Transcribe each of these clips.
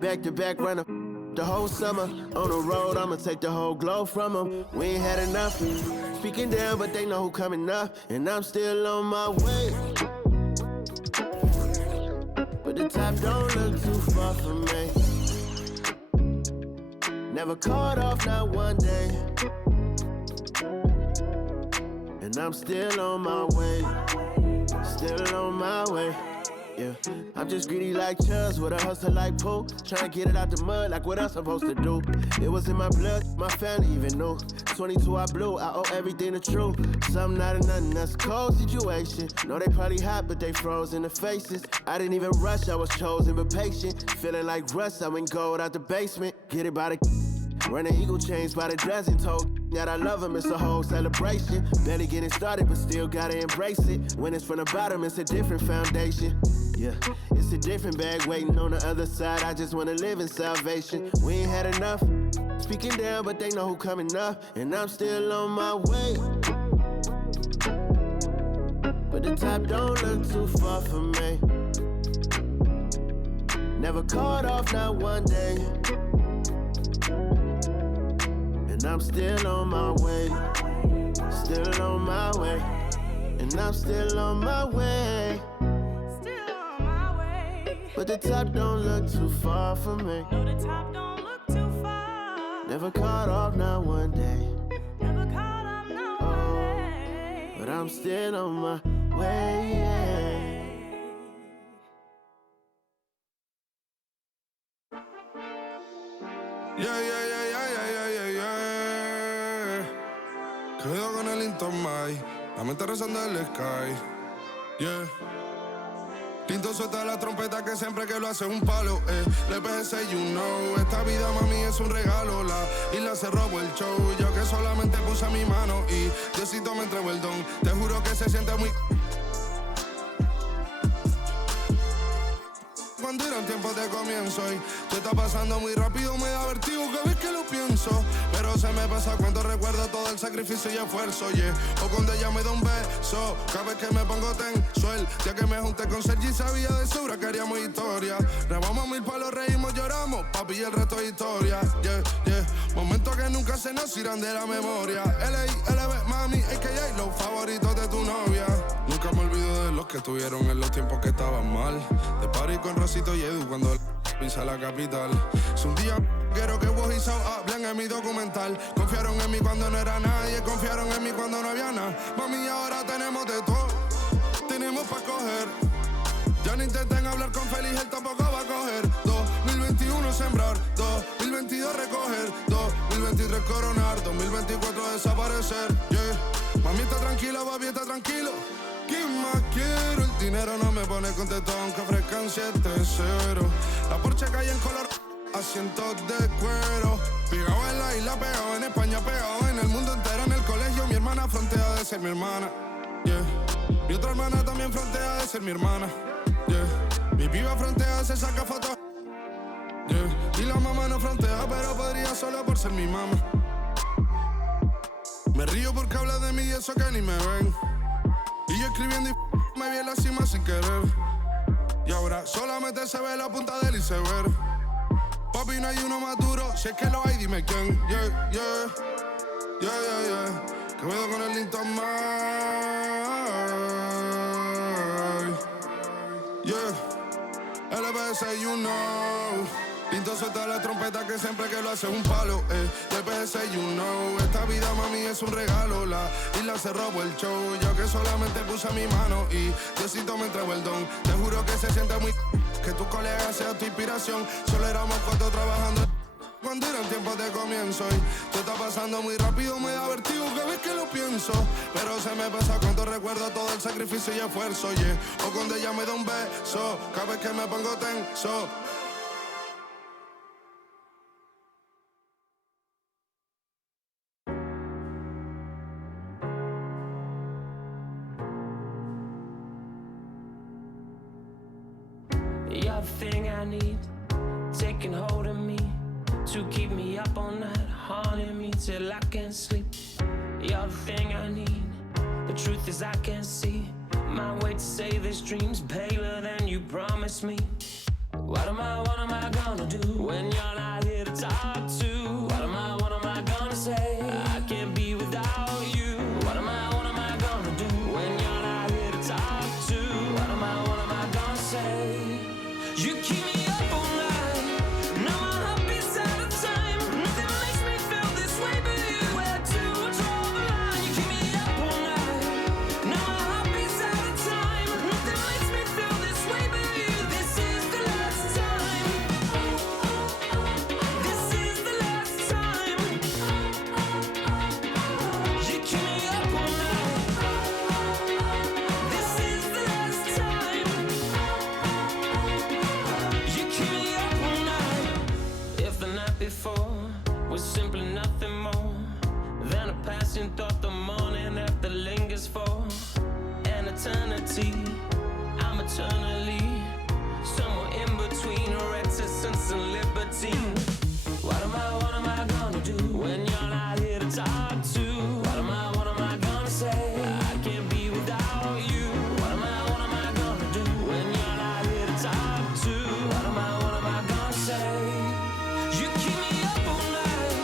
back to back runner. The whole summer on the road, I'ma take the whole glow from them. We ain't had enough. Speaking down, but they know who coming up, and I'm still on my way. But the top don't look too far from me. Never caught off, not one day. And I'm still on my way. Still on my way. Yeah, I'm just greedy like Chuz with a hustle like Pooh. Tryna get it out the mud like what else I'm supposed to do. It was in my blood, my family even knew. 22 I blew, I owe everything to true. Something out of nothing, that's a cold situation. Know they probably hot, but they froze in the faces. I didn't even rush, I was chosen but patient. Feeling like Russ, I went gold out the basement. Get it by the running eagle chains by the dozen. Told that I love him, it's a whole celebration. Barely getting started, but still gotta embrace it. When it's from the bottom, it's a different foundation. Yeah, it's a different bag waiting on the other side. I just wanna live in salvation. We ain't had enough. Speaking down, but they know who coming up, and I'm still on my way. But the top don't look too far from me. Never caught off, not one day. And I'm still on my way. Still on my way. And I'm still on my way. But the top don't look too far from me. No, the top don't look too far. Never caught off, not one day. Never caught off, not one day. But I'm still on my way. Yeah. Quedo con el Intomai, la mente rezando en el sky. Yeah. Tinto suelta la trompeta que siempre que lo hace un palo, Le pensé, you know, esta vida mami es un regalo. La isla se robó el show, yo que solamente puse mi mano y Diosito me entregó el don. Te juro que se siente muy... Cuando eran tiempos de comienzo y tú está pasando muy rápido, me da vertigo cada vez que lo pienso. Pero se me pasa cuando recuerdo todo el sacrificio y esfuerzo, yeah. O cuando ella me da un beso, cada vez que me pongo tenso. El día que me junté con Sergi sabía de sobra que haríamos historia. Grabamos 1000 palos, reímos, lloramos, papi, y el resto es historia, yeah. Momentos que nunca se nos irán de la memoria. L.A.L.B. mami, a.k.a. los favoritos de tu novia. Nunca me olvido de los que estuvieron en los tiempos que estaban mal. De party con Rosito y Edu cuando pisa la capital. Es un día quiero que vos y Sao hablen en mi documental. Confiaron en mí cuando no era nadie, confiaron en mí cuando no había nada. Mami, ahora tenemos de todo, tenemos pa' coger. Ya no intenten hablar con Feliz, él tampoco va a coger. 2021 sembrar, 2022 recoger, 2023 coronar, 2024 desaparecer, yeah. Mami está tranquila, papi está tranquilo. ¿Quién más quiero? El dinero no me pone contento aunque ofrezcan 7-0. La Porsche cae en color, asientos de cuero. Pegado en la isla, pegado en España, pegado en el mundo entero. En el colegio mi hermana frontea de ser mi hermana, yeah. Mi otra hermana también frontea de ser mi hermana, yeah. Mi piba frontea, se saca fotos, yeah. Y la mamá no frontea, pero podría solo por ser mi mamá. Me río porque habla de mí y eso que ni me ven. Y yo escribiendo y me vi en la cima sin querer. Y ahora solamente se ve la punta del iceberg. Papi, no hay uno más duro, si es que lo hay, dime quién. Yeah. Que veo con el Intomai. Yeah. LBS, you know. Pinto suelta la trompeta que siempre que lo hace un palo, LBS, you know. Esta vida, mami, es un regalo. La isla se robó el show, yo que solamente puse mi mano y Diosito me entregó el don. Te juro que se siente muy... que tu colega sea tu inspiración. Solo éramos 4 trabajando cuando eran tiempos de comienzo y tú está pasando muy rápido, me da vertigo cada vez que lo pienso. Pero se me pasa cuando recuerdo todo el sacrificio y esfuerzo, yeah. O cuando ella me da un beso, cada vez que me pongo tenso. You're the thing I need, taking hold of me, to keep me up all night, haunting me till I can't sleep. You're the thing I need, the truth is I can't see my way to save this dream's paler than you promised me. What am I gonna do when you're not here to talk to? What am I gonna say? I can't be without you. What am I gonna do when you're not here to talk to? What am I gonna say? You keep me up all night. Now my heart beats out of time. Nothing makes me feel this way but you. Where to draw the line? You keep me up all night. Now my heart beats out of time. Nothing makes me feel this way but you. This is the last time. This is the last time. You keep me up all night. This is the last time. You keep me up all night. If the night before was simply nothing more than a passing thought, the morning after lingers for an eternity. I'm eternally somewhere in between reticence and libertine. What am I gonna do when you're not here to talk to? What am I gonna say? I can't be without you. What am I gonna do when you're not here to talk to? What am I gonna say? You keep me up all night.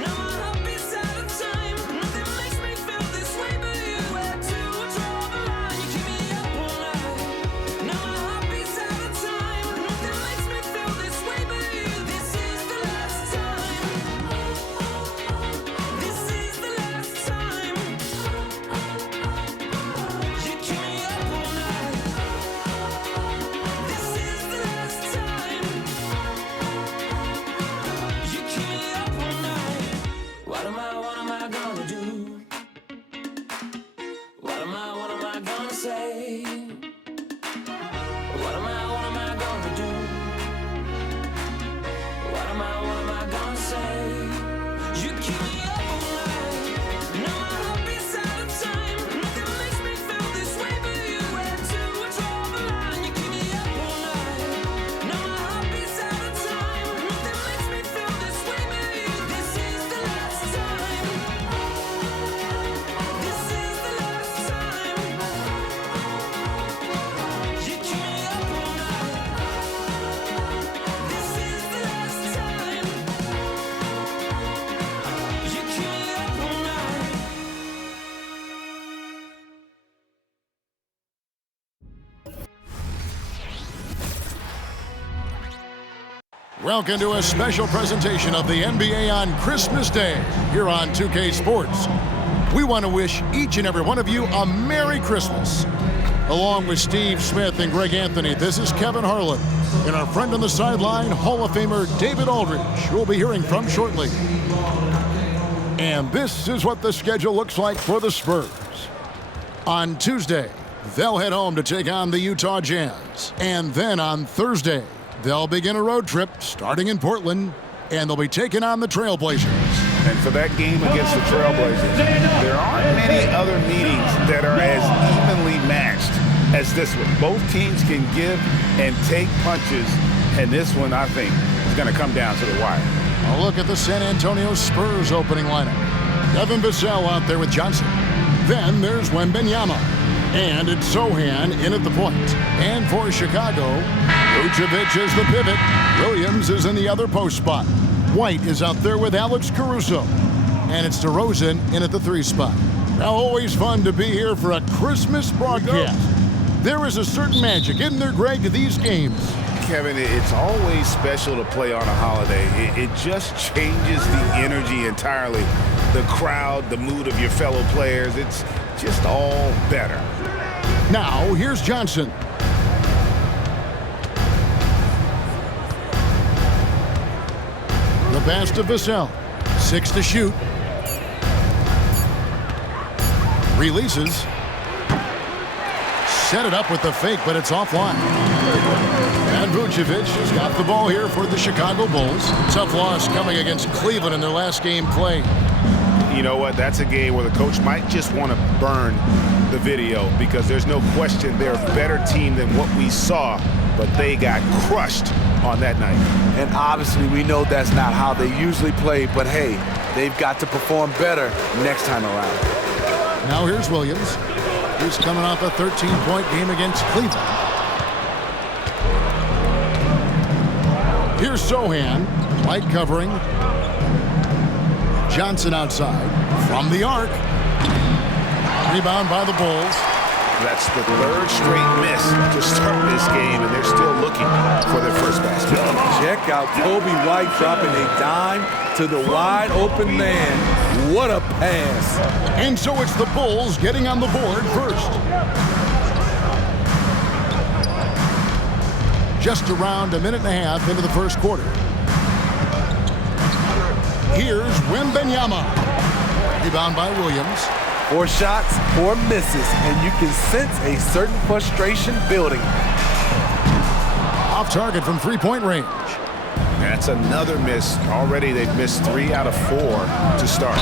Now my heart beats out of time. Nothing makes me feel this way but you. Where to draw the line? You keep me up all night. Now my heart beats out of time. Nothing makes me feel this way but you. This is the last time. This is the last time. You keep me up all night. This is the last time. You keep me up all night. What am I gonna do? What am I gonna say? What am I gonna do? What am I gonna say? You keep me up all night. Now my heart beats out of time. Nothing makes me feel this way but you. Where to draw the line? You keep me up all night. Now my heart beats out of time. Nothing makes me feel this way but you. This is the last time. This is the last time. You keep me up all night. This is the last time. You keep me up all night. Welcome to a special presentation of the NBA on Christmas Day here on 2K Sports. We want to wish each and every one of you a Merry Christmas. Along with Steve Smith and Greg Anthony, this is Kevin Harlan and our friend on the sideline, Hall of Famer David Aldridge, who we'll be hearing from shortly. And this is what the schedule looks like for the Spurs. On Tuesday, they'll head home to take on the Utah Jazz. And then on Thursday, they'll begin a road trip starting in Portland, and they'll be taking on the Trailblazers. And for that game against the Trailblazers, there aren't many other meetings that are as evenly matched as this one. Both teams can give and take punches, and this one, I think, is going to come down to the wire. A look at the San Antonio Spurs opening lineup. Devin Vassell out there with Johnson. Then there's Wembanyama. And it's Sohan in at the point. And for Chicago, Vucevic is the pivot. Williams is in the other post spot. White is out there with Alex Caruso. And it's DeRozen in at the 3 spot. Now, always fun to be here for a Christmas broadcast. There is a certain magic, isn't there, Greg, to these games? Kevin, it's always special to play on a holiday. It just changes the energy entirely. The crowd, the mood of your fellow players, it's just all better. Now, here's Johnson. The pass to Vassell. 6 to shoot. Releases. Set it up with the fake, but it's offline. And Vucevic has got the ball here for the Chicago Bulls. Tough loss coming against Cleveland in their last game played. You know what? That's a game where the coach might just want to burn the video because there's no question they're a better team than what we saw, but they got crushed on that night. And obviously we know that's not how they usually play, but hey, they've got to perform better next time around. Now here's Williams. He's coming off a 13-point game against Cleveland. Here's Sohan, light covering. Johnson outside from the arc. Rebound by the Bulls. That's the third straight miss to start this game, and they're still looking for their first basket. Check out Kobe White dropping a dime to the wide open man. What a pass. And so it's the Bulls getting on the board first. Just around a minute and a half into the first quarter. Here's Wembanyama. Rebound by Williams. 4 shots, 4 misses, and you can sense a certain frustration building. Off target from three-point range. That's another miss. Already they've missed 3 out of 4 to start.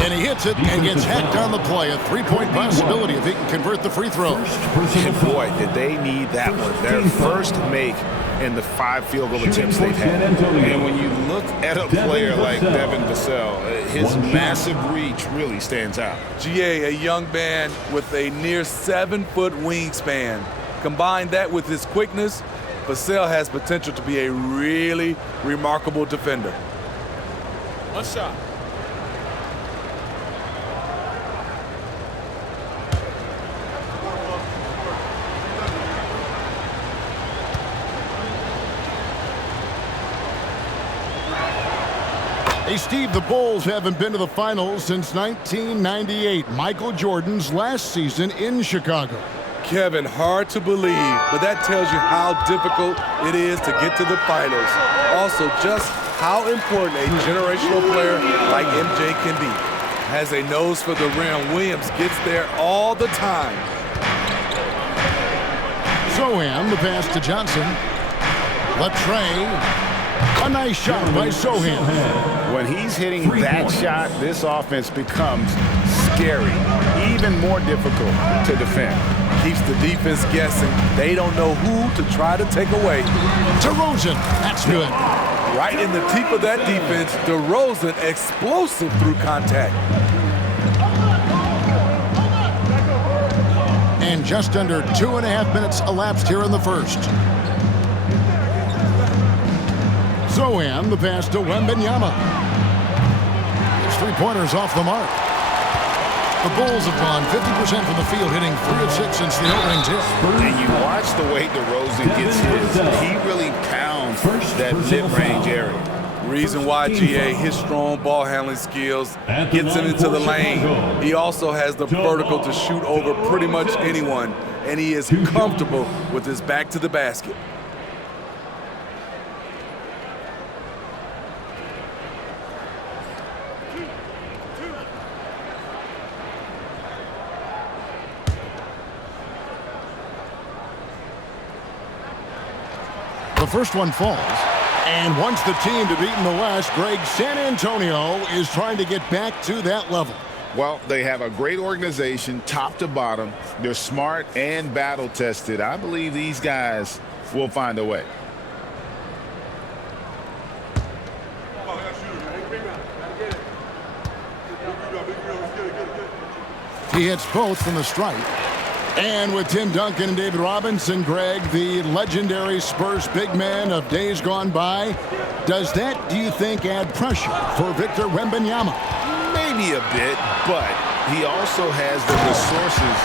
And he hits it and gets hacked on the play. A three-point possibility if he can convert the free throws. And boy, did they need that one. Their first make in the 5 field goal attempts they've had. And when you look at a player like Devin Vassell, his massive reach really stands out. GA, a young man with a near 7-foot wingspan. Combine that with his quickness, Vassell has potential to be a really remarkable defender. One shot. Hey, Steve, the Bulls haven't been to the finals since 1998, Michael Jordan's last season in Chicago. Kevin, hard to believe, but that tells you how difficult it is to get to the finals. Also, just how important a generational player like MJ can be. Has a nose for the rim. Williams gets there all the time. Sohan, the pass to Johnson. Latrey. A nice shot by Sohan. When he's hitting that shot, this offense becomes scary, even more difficult to defend. Keeps the defense guessing. They don't know who to try to take away. DeRozen, that's good. Right in the teeth of that defense, DeRozen explosive through contact. And just under 2.5 minutes elapsed here in the first. Sohan, the pass to Wembanyama. His three-pointers off the mark. The Bulls have gone 50% from the field, hitting 3 of 6 since the opening tip. And you watch the way DeRozen gets his. He really pounds that mid-range area. Reason why, GA, his strong ball handling skills gets him into the lane. He also has the vertical to shoot over pretty much anyone, and he is comfortable with his back to the basket. The first one falls. And once the team to beat in the West, Greg, San Antonio is trying to get back to that level. Well, they have a great organization, top to bottom. They're smart and battle-tested. I believe these guys will find a way. He hits both from the stripe. And with Tim Duncan and David Robinson, Greg, the legendary Spurs big man of days gone by, does that, do you think, add pressure for Victor Wembanyama? Maybe a bit, but he also has the resources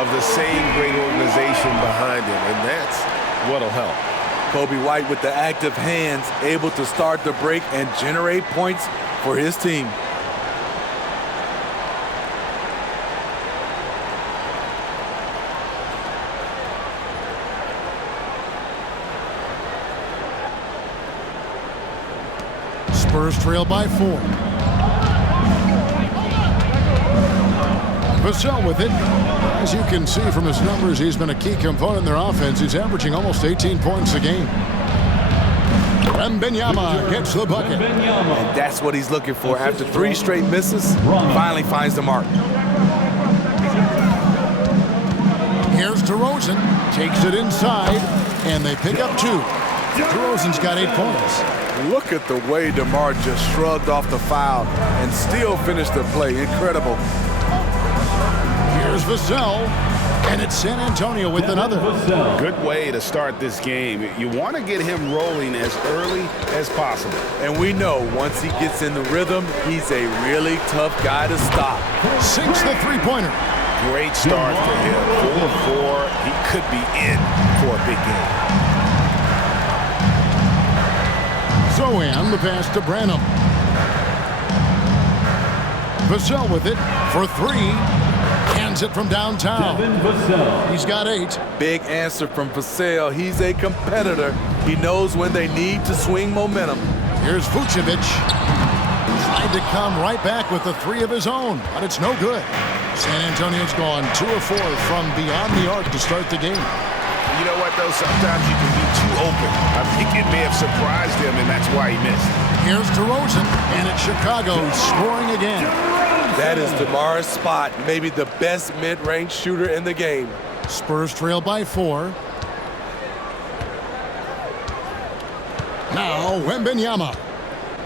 of the same great organization behind him, and that's what'll help. Kobe White with the active hands, able to start the break and generate points for his team. Spurs trail by 4. Vassell with it. As you can see from his numbers, he's been a key component in their offense. He's averaging almost 18 points a game. Wembanyama gets the bucket. And that's what he's looking for. After 3 straight misses, finally finds the mark. Here's DeRozen. Takes it inside, and they pick up 2. DeRozen's got 8 points. Look at the way DeMar just shrugged off the foul and still finished the play. Incredible. Here's Vassell. And it's San Antonio with another. Good way to start this game. You want to get him rolling as early as possible. And we know once he gets in the rhythm, he's a really tough guy to stop. Sinks the three-pointer. Great start for him. 4-4. He could be in for a big game. Zohan, the pass to Branham. Vassell with it for three. Hands it from downtown. He's got 8. Big answer from Vassell. He's a competitor. He knows when they need to swing momentum. Here's Vucevic. Tried to come right back with the 3 of his own, but it's no good. San Antonio's gone 2 of 4 from beyond the arc to start the game. You know what, though? Sometimes you can be too open. I think it may have surprised him, and that's why he missed. Here's DeRozen, and it's Chicago scoring again. That is DeMar's spot, maybe the best mid-range shooter in the game. Spurs trail by 4. Now, Wembanyama.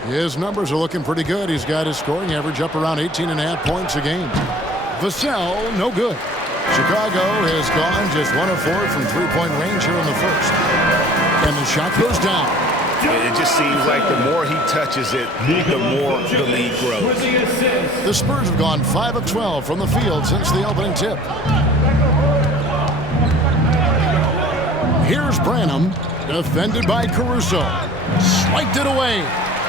His numbers are looking pretty good. He's got his scoring average up around 18.5 points a game. Vassell, no good. Chicago has gone just 1 of 4 from three-point range here in the first. And the shot goes down. It just seems like the more he touches it, the more the lead grows. The Spurs have gone 5 of 12 from the field since the opening tip. Here's Branham, defended by Caruso. Swiped it away.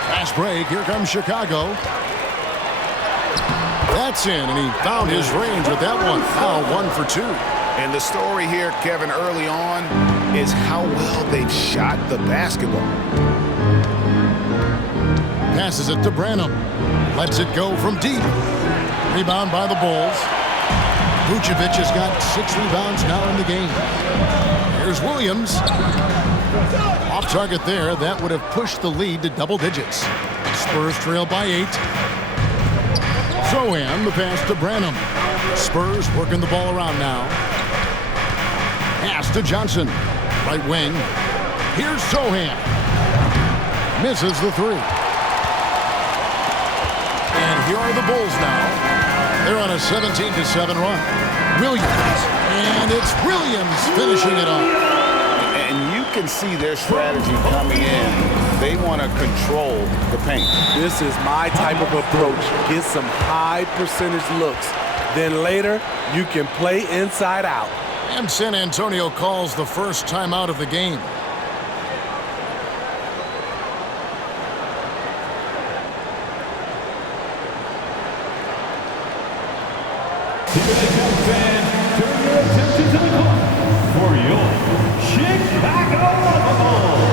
Fast break. Here comes Chicago. That's in, and he found his range with that one. Now 1 for 2. And the story here, Kevin, early on is how well they've shot the basketball. Passes it to Branham. Lets it go from deep. Rebound by the Bulls. Vucevic has got 6 rebounds now in the game. Here's Williams. Off target there. That would have pushed the lead to double digits. Spurs trail by 8. Zohan, the pass to Branham. Spurs working the ball around now. Pass to Johnson. Right wing. Here's Zohan. Misses the 3. And here are the Bulls now. They're on a 17-7 run. Williams. And it's Williams finishing it off. And you can see their strategy coming in. They want to control the paint. This is my type of approach. Get some high percentage looks. Then later, you can play inside out. And San Antonio calls the first timeout of the game. Turn your attention to the clock for your Chicago Bulls.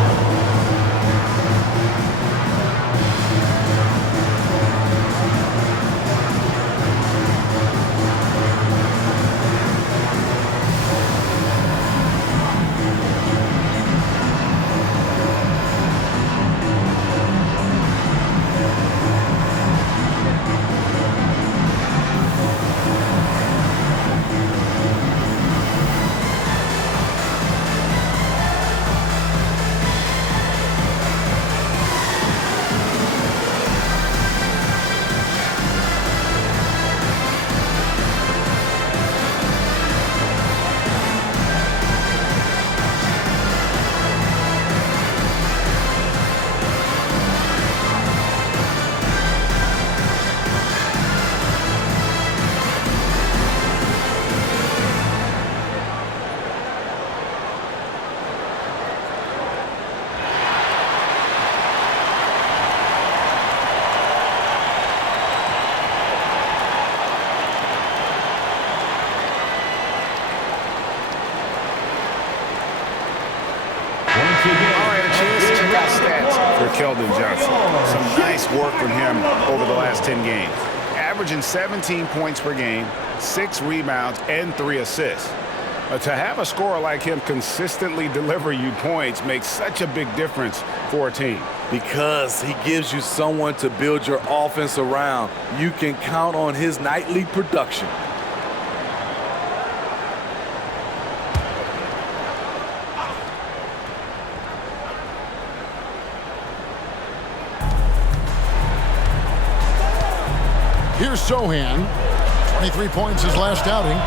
Keldon Johnson. Some nice work from him over the last 10 games. Averaging 17 points per game, 6 rebounds, and 3 assists. To have a scorer like him consistently deliver you points makes such a big difference for a team. Because he gives you someone to build your offense around. You can count on his nightly production. Here's Zohan. 23 points his last outing.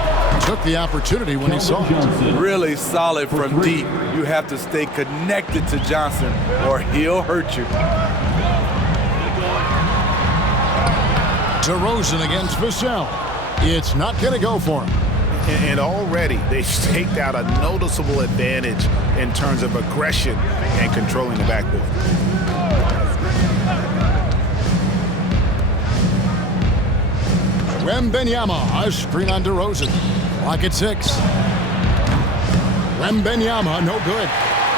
Took the opportunity when he saw it. Really solid from deep. You have to stay connected to Johnson or he'll hurt you. DeRozen against Vassell. It's not going to go for him. And already they've staked out a noticeable advantage in terms of aggression and controlling the backboard. Wembanyama, a screen on DeRozen. Clock at 6. Wembanyama, no good.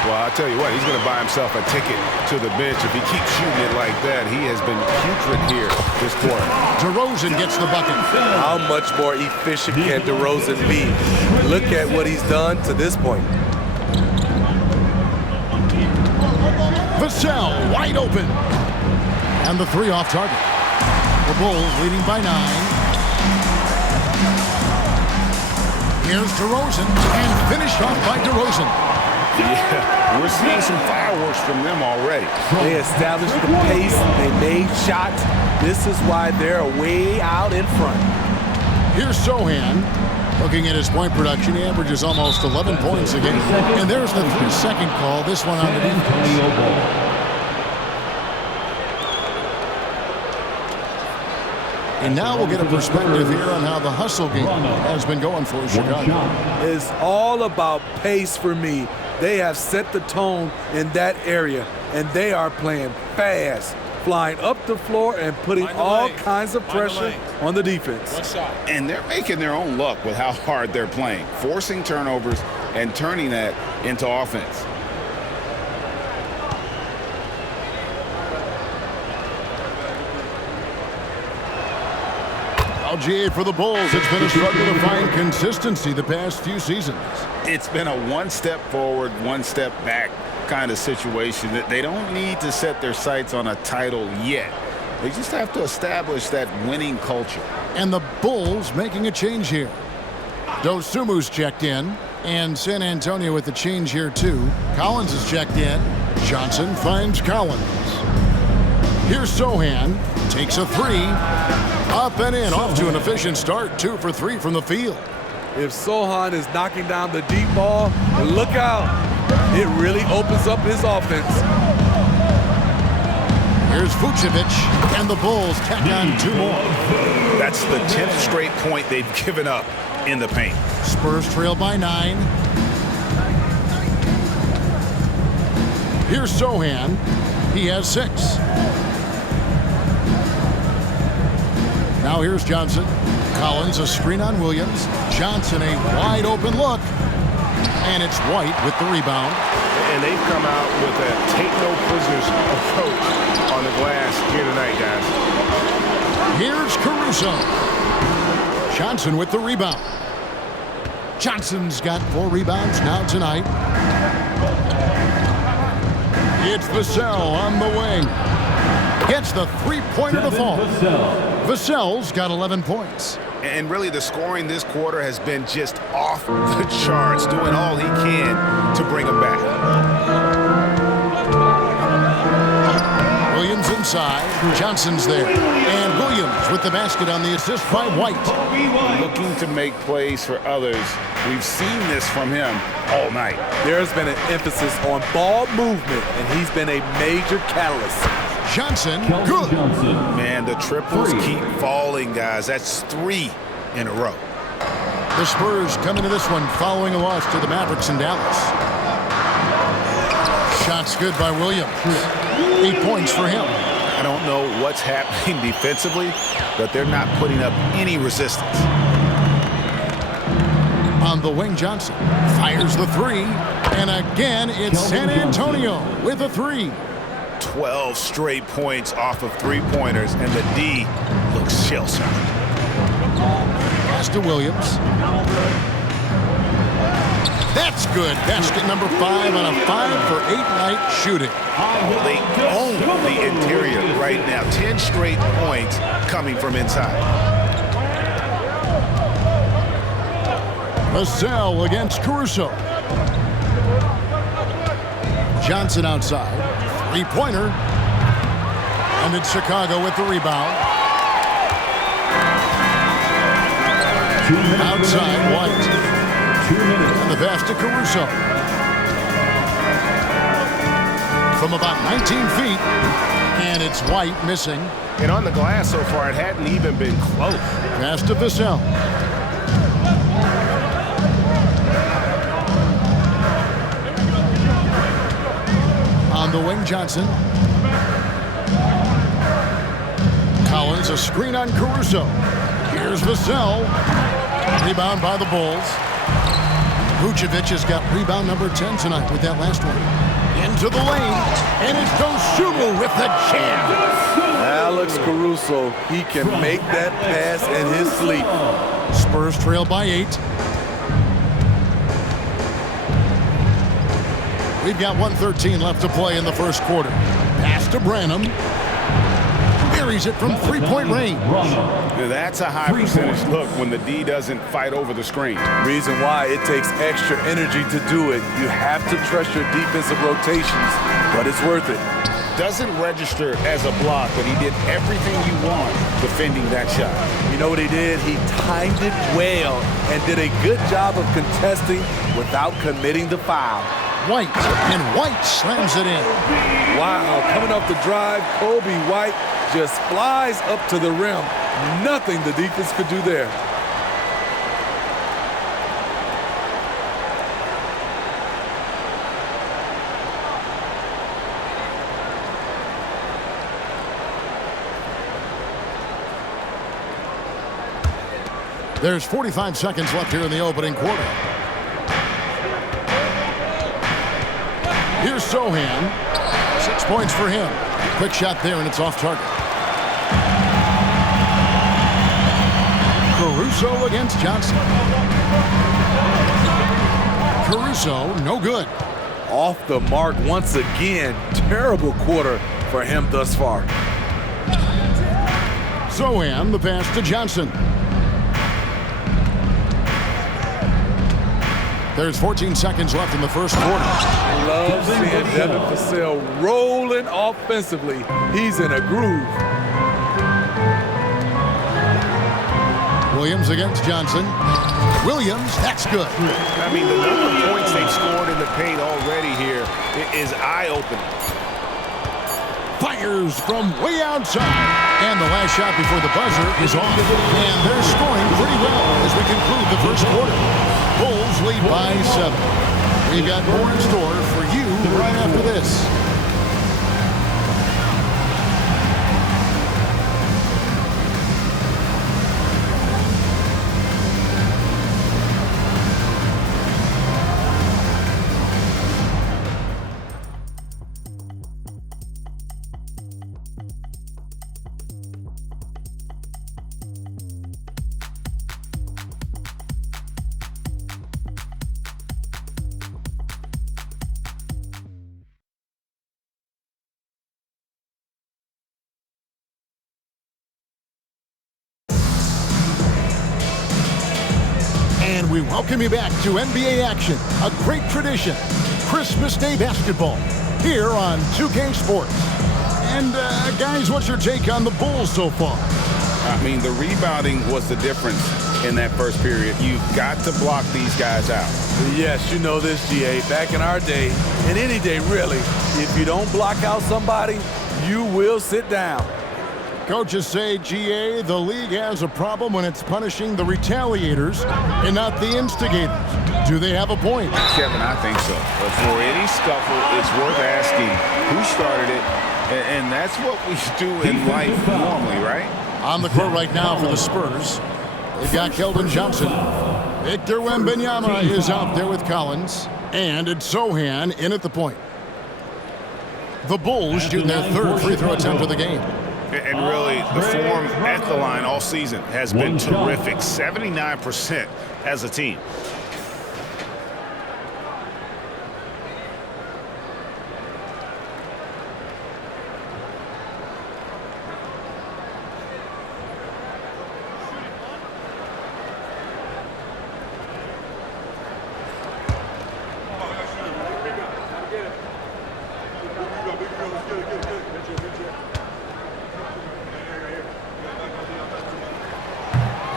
Well, I'll tell you what, he's going to buy himself a ticket to the bench. If he keeps shooting it like that, he has been putrid here this quarter. DeRozen gets the bucket. How much more efficient can DeRozen be? Look at what he's done to this point. Vassell, wide open. And the 3 off target. The Bulls leading by 9. Here's DeRozen, and finished off by DeRozen. Yeah, we're seeing some fireworks from them already. They established the pace. They made shots. This is why they're way out in front. Here's Sohan. Looking at his point production, he averages almost 11 points a game. And there's the 3-second call, this one on the defense. And now we'll get a perspective here on how the hustle game has been going for Chicago. It's all about pace for me. They have set the tone in that area, and they are playing fast, flying up the floor and putting all kinds of pressure on the defense. And they're making their own luck with how hard they're playing, forcing turnovers and turning that into offense. LGA for the Bulls. It's been a struggle to find consistency the past few seasons. It's been a one step forward, one step back kind of situation. That they don't need to set their sights on a title yet. They just have to establish that winning culture. And the Bulls making a change here. Dosumu's checked in, and San Antonio with the change here too. Collins is checked in. Johnson finds Collins. Here's Sohan, takes a 3. Up and in, off to an efficient start. 2 for 3 from the field. If Sohan is knocking down the deep ball, look out. It really opens up his offense. Here's Vucevic, and the Bulls tack on 2 more. That's the 10th straight point they've given up in the paint. Spurs trail by 9. Here's Sohan. He has 6. Now here's Johnson. Collins, a screen on Williams. Johnson, a wide open look. And it's White with the rebound. And they've come out with a take no prisoners approach on the glass here tonight, guys. Here's Caruso. Johnson with the rebound. Johnson's got 4 rebounds now tonight. It's Vassell on the wing. Gets the 3-pointer to fall. Vassell's got 11 points. And really the scoring this quarter has been just off the charts, doing all he can to bring them back. Williams inside. Johnson's there. And Williams with the basket on the assist by White. Looking to make plays for others. We've seen this from him all night. There's been an emphasis on ball movement, and he's been a major catalyst. Johnson, good. Man, the triples keep falling, guys. That's 3 in a row. The Spurs come into this one following a loss to the Mavericks in Dallas. Shots good by Williams. 8 points for him. I don't know what's happening defensively, but they're not putting up any resistance. On the wing, Johnson fires the 3. And again, it's San Antonio with a 3. 12 straight points off of 3-pointers, and the D looks shell-shocked. Pass to Williams. That's good. Basket number 5 on a 5-for-8 night shooting. Oh, they own the interior right now. 10 straight points coming from inside. Vassell against Caruso. Johnson outside. 3-pointer. And it's Chicago with the rebound. Outside, White. 2 minutes. And the pass to Caruso. From about 19 feet. And it's White missing. And on the glass so far, it hadn't even been close. Pass to Vassell. On the wing, Johnson. Collins, a screen on Caruso. Here's Vassell. Rebound by the Bulls. Vucevic has got rebound number 10 tonight with that last one. Into the lane, and it's Dosunmu with the jam. Alex Caruso, he can make that pass in his sleep. Spurs trail by 8. We've got 1:13 left to play in the first quarter. Pass to Branham. Buries it from three-point range. That's a high percentage look when the D doesn't fight over the screen. Reason why it takes extra energy to do it. You have to trust your defensive rotations, but it's worth it. Doesn't register as a block, but he did everything you want defending that shot. You know what he did? He timed it well and did a good job of contesting without committing the foul. White, and White slams it in. Wow, coming off the drive, Kobe White just flies up to the rim. Nothing the defense could do there. There's 45 seconds left here in the opening quarter. Here's Sohan. 6 points for him. Quick shot there, and it's off target. Caruso against Johnson. Caruso, no good. Off the mark once again. Terrible quarter for him thus far. Sohan, the pass to Johnson. There's 14 seconds left in the first quarter. Love seeing Devin Vassell rolling offensively. He's in a groove. Williams against Johnson. Williams, that's good. I mean, the number of points they've scored in the paint already here is eye-opening. Fires from way outside. And the last shot before the buzzer is off. And they're scoring pretty well as we conclude the first quarter. Bulls lead by 7. We've got more in store for you right after this. And we welcome you back to NBA action, a great tradition, Christmas Day basketball, here on 2K Sports. And guys, what's your take on the Bulls so far? I mean, the rebounding was the difference in that first period. You've got to block these guys out. Yes, you know this, GA. Back in our day, and any day really, if you don't block out somebody, you will sit down. Coaches say, GA, the league has a problem when it's punishing the retaliators and not the instigators. Do they have a point? Kevin, I think so. But for any scuffle, it's worth asking who started it, and that's what we do in life normally, right? On the court right now for the Spurs, they've got Keldon Johnson. Victor Wembanyama is out there with Collins, and it's Sohan in at the point. The Bulls shooting their third free throw attempt of the game. And really, the form at the line all season has been terrific. 79% as a team.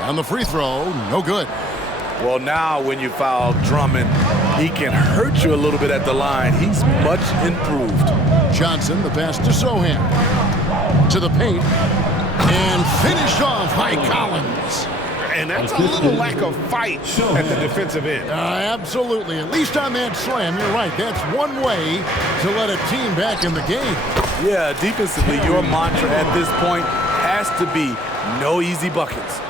And the free throw, no good. Well, now when you foul Drummond, he can hurt you a little bit at the line. He's much improved. Johnson, the pass to Sohan. To the paint. And finished off by Collins. And that's a little lack of fight at the defensive end. Absolutely. At least on that slam, you're right. That's one way to let a team back in the game. Yeah, defensively, your mantra at this point has to be no easy buckets.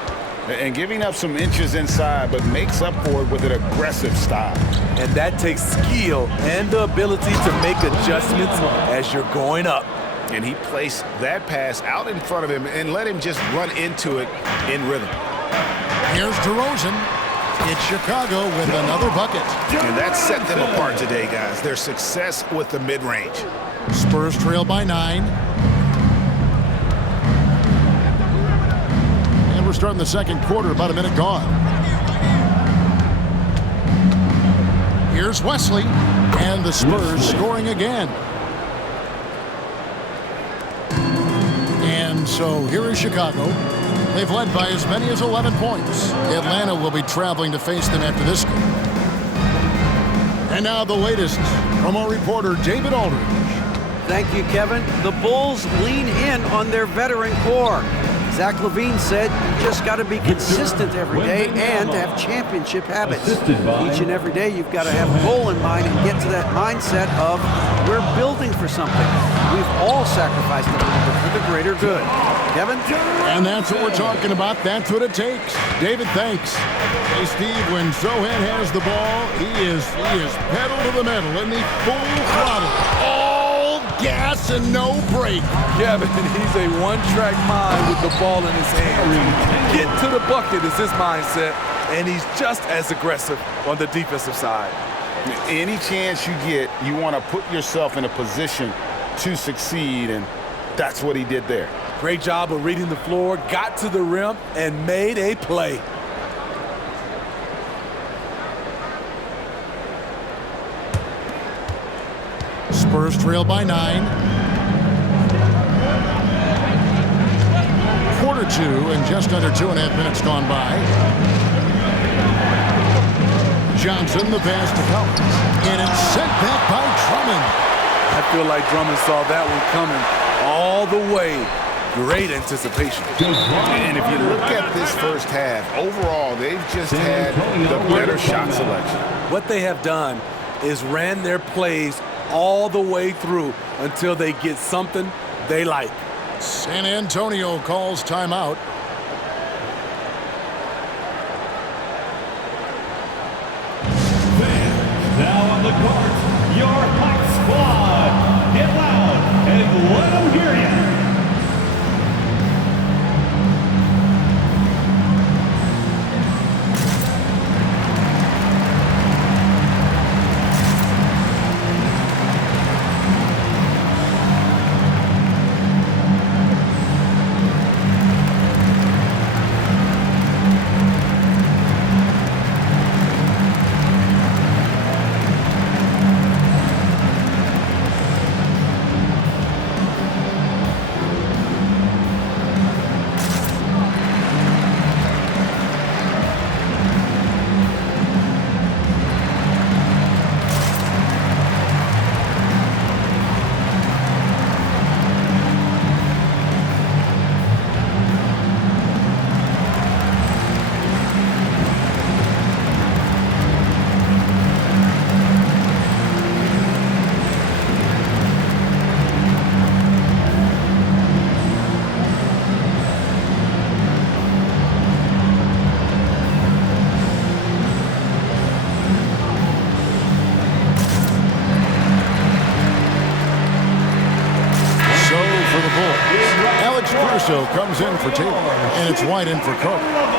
And giving up some inches inside, but makes up for it with an aggressive style. And that takes skill and the ability to make adjustments as you're going up. And he placed that pass out in front of him and let him just run into it in rhythm. Here's DeRozen. It's Chicago with another bucket. And that set them apart today, guys. Their success with the mid-range. Spurs trail by 9. And we're starting the second quarter, about a minute gone. Here's Wesley. And the Spurs scoring again. And so here is Chicago. They've led by as many as 11 points. Atlanta will be traveling to face them after this game. And now the latest from our reporter, David Aldridge. Thank you, Kevin. The Bulls lean in on their veteran core. Zach LaVine said you just got to be consistent every day and have championship habits. Each and every day you've got to have a goal in mind and get to that mindset of we're building for something. We've all sacrificed a little bit for the greater good. Kevin? And that's what we're talking about. That's what it takes. David, thanks. Hey, Steve, when Sohan has the ball, he is pedal to the metal in the full throttle. All gas and no brake. Kevin, he's a one-track mind with the ball in his hand. Get to the bucket is his mindset, and he's just as aggressive on the defensive side. Any chance you get, you want to put yourself in a position to succeed, and that's what he did there. Great job of reading the floor, got to the rim, and made a play. Spurs trail by 9. Quarter 2 and just under 2.5 minutes gone by. Johnson, the pass to Collins. And it's sent back by Drummond. I feel like Drummond saw that one coming all the way. Great anticipation. And if you look at this first half, overall, they've just had the better shot selection. What they have done is ran their plays all the way through until they get something they like. San Antonio calls timeout. Fans, now on the court, your hype squad. Get loud and let them hear you. Russo comes in for Taylor, and it's White in for Carter.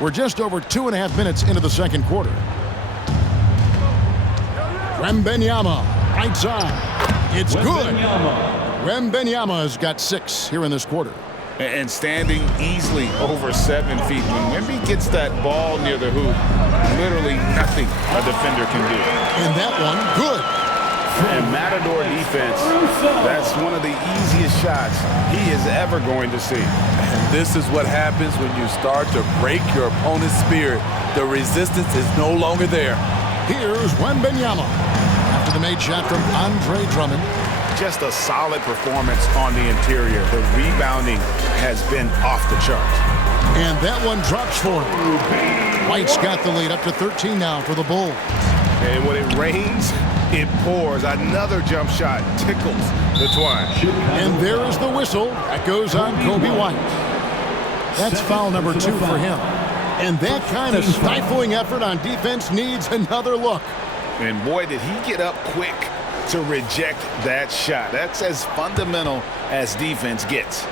We're just over 2.5 minutes into the second quarter. Wembanyama, right side. It's good. Wembanyama has got 6 here in this quarter. And standing easily over 7 feet. When Wemby gets that ball near the hoop, literally nothing a defender can do. And that one, good. And Matador defense, that's one of the easiest shots he is ever going to see. And this is what happens when you start to break your opponent's spirit. The resistance is no longer there. Here's Wembanyama. After the made shot from Andre Drummond. Just a solid performance on the interior. The rebounding has been off the charts. And that one drops for him. White's got the lead up to 13 now for the Bulls. And when it rains, it pours. Another jump shot tickles the twine. And there is the whistle. That goes on Kobe White. That's foul number 2 for him. And that kind of stifling effort on defense needs another look. And boy, did he get up quick to reject that shot. That's as fundamental as defense gets.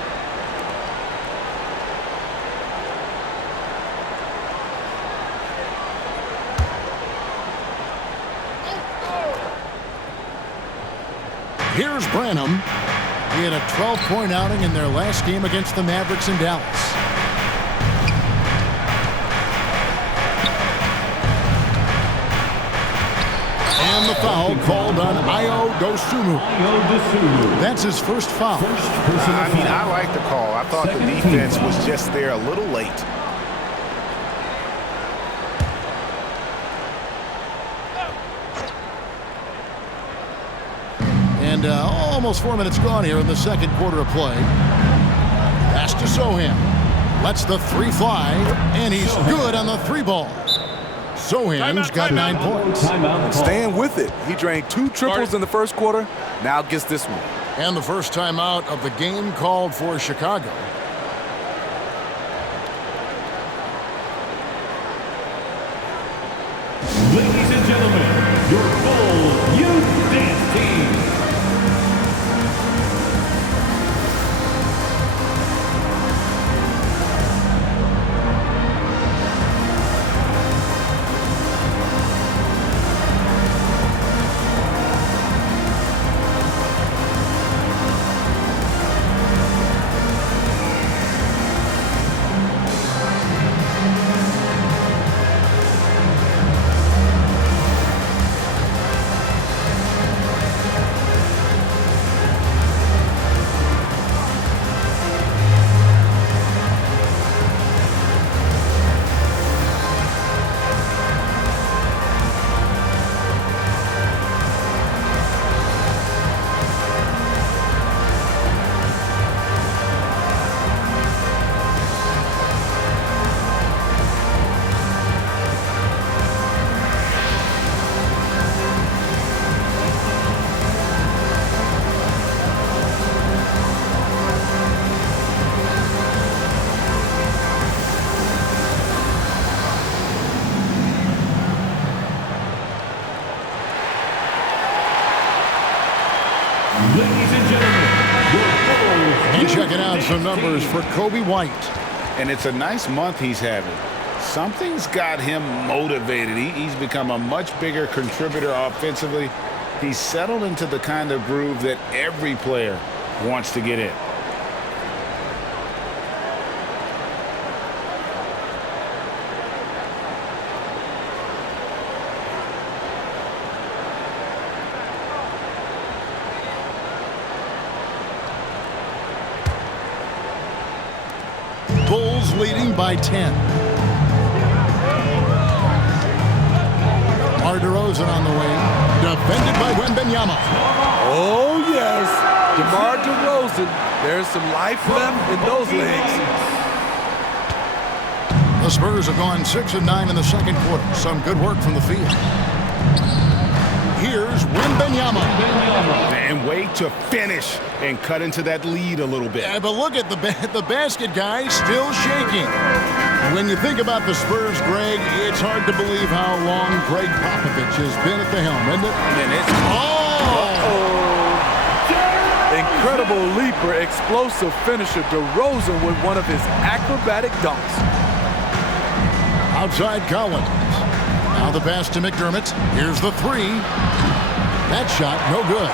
Here's Branham. He had a 12-point outing in their last game against the Mavericks in Dallas. And the foul called on Ayo Dosunmu. That's his first foul. I like the call. I thought the defense was just there a little late. And almost 4 minutes gone here in the second quarter of play. Pass to Sohan. Lets the 3 fly, and he's good on the 3 ball. Sohan's got 9 points. And staying with it. He drained 2 triples in the first quarter. Now gets this one. And the first timeout of the game called for Chicago. Ladies and gentlemen, your full youth dance team. And checking out some numbers for Kobe White. And it's a nice month he's having. Something's got him motivated. He's become a much bigger contributor offensively. He's settled into the kind of groove that every player wants to get in. Bulls leading by 10. DeRozen on the way. Defended by Wembanyama. Oh, yes. DeMar DeRozen. There's some life left in those legs. The Spurs have gone 6 of 9 in the second quarter. Some good work from the field. Here's Wembanyama. And way to finish and cut into that lead a little bit. Yeah, but look at the basket guy still shaking. When you think about the Spurs, Greg, it's hard to believe how long Greg Popovich has been at the helm, isn't it? And it's Incredible leaper, explosive finisher, DeRozen with one of his acrobatic dunks. Outside Collins. Now the pass to McDermott. Here's the 3. That shot, no good.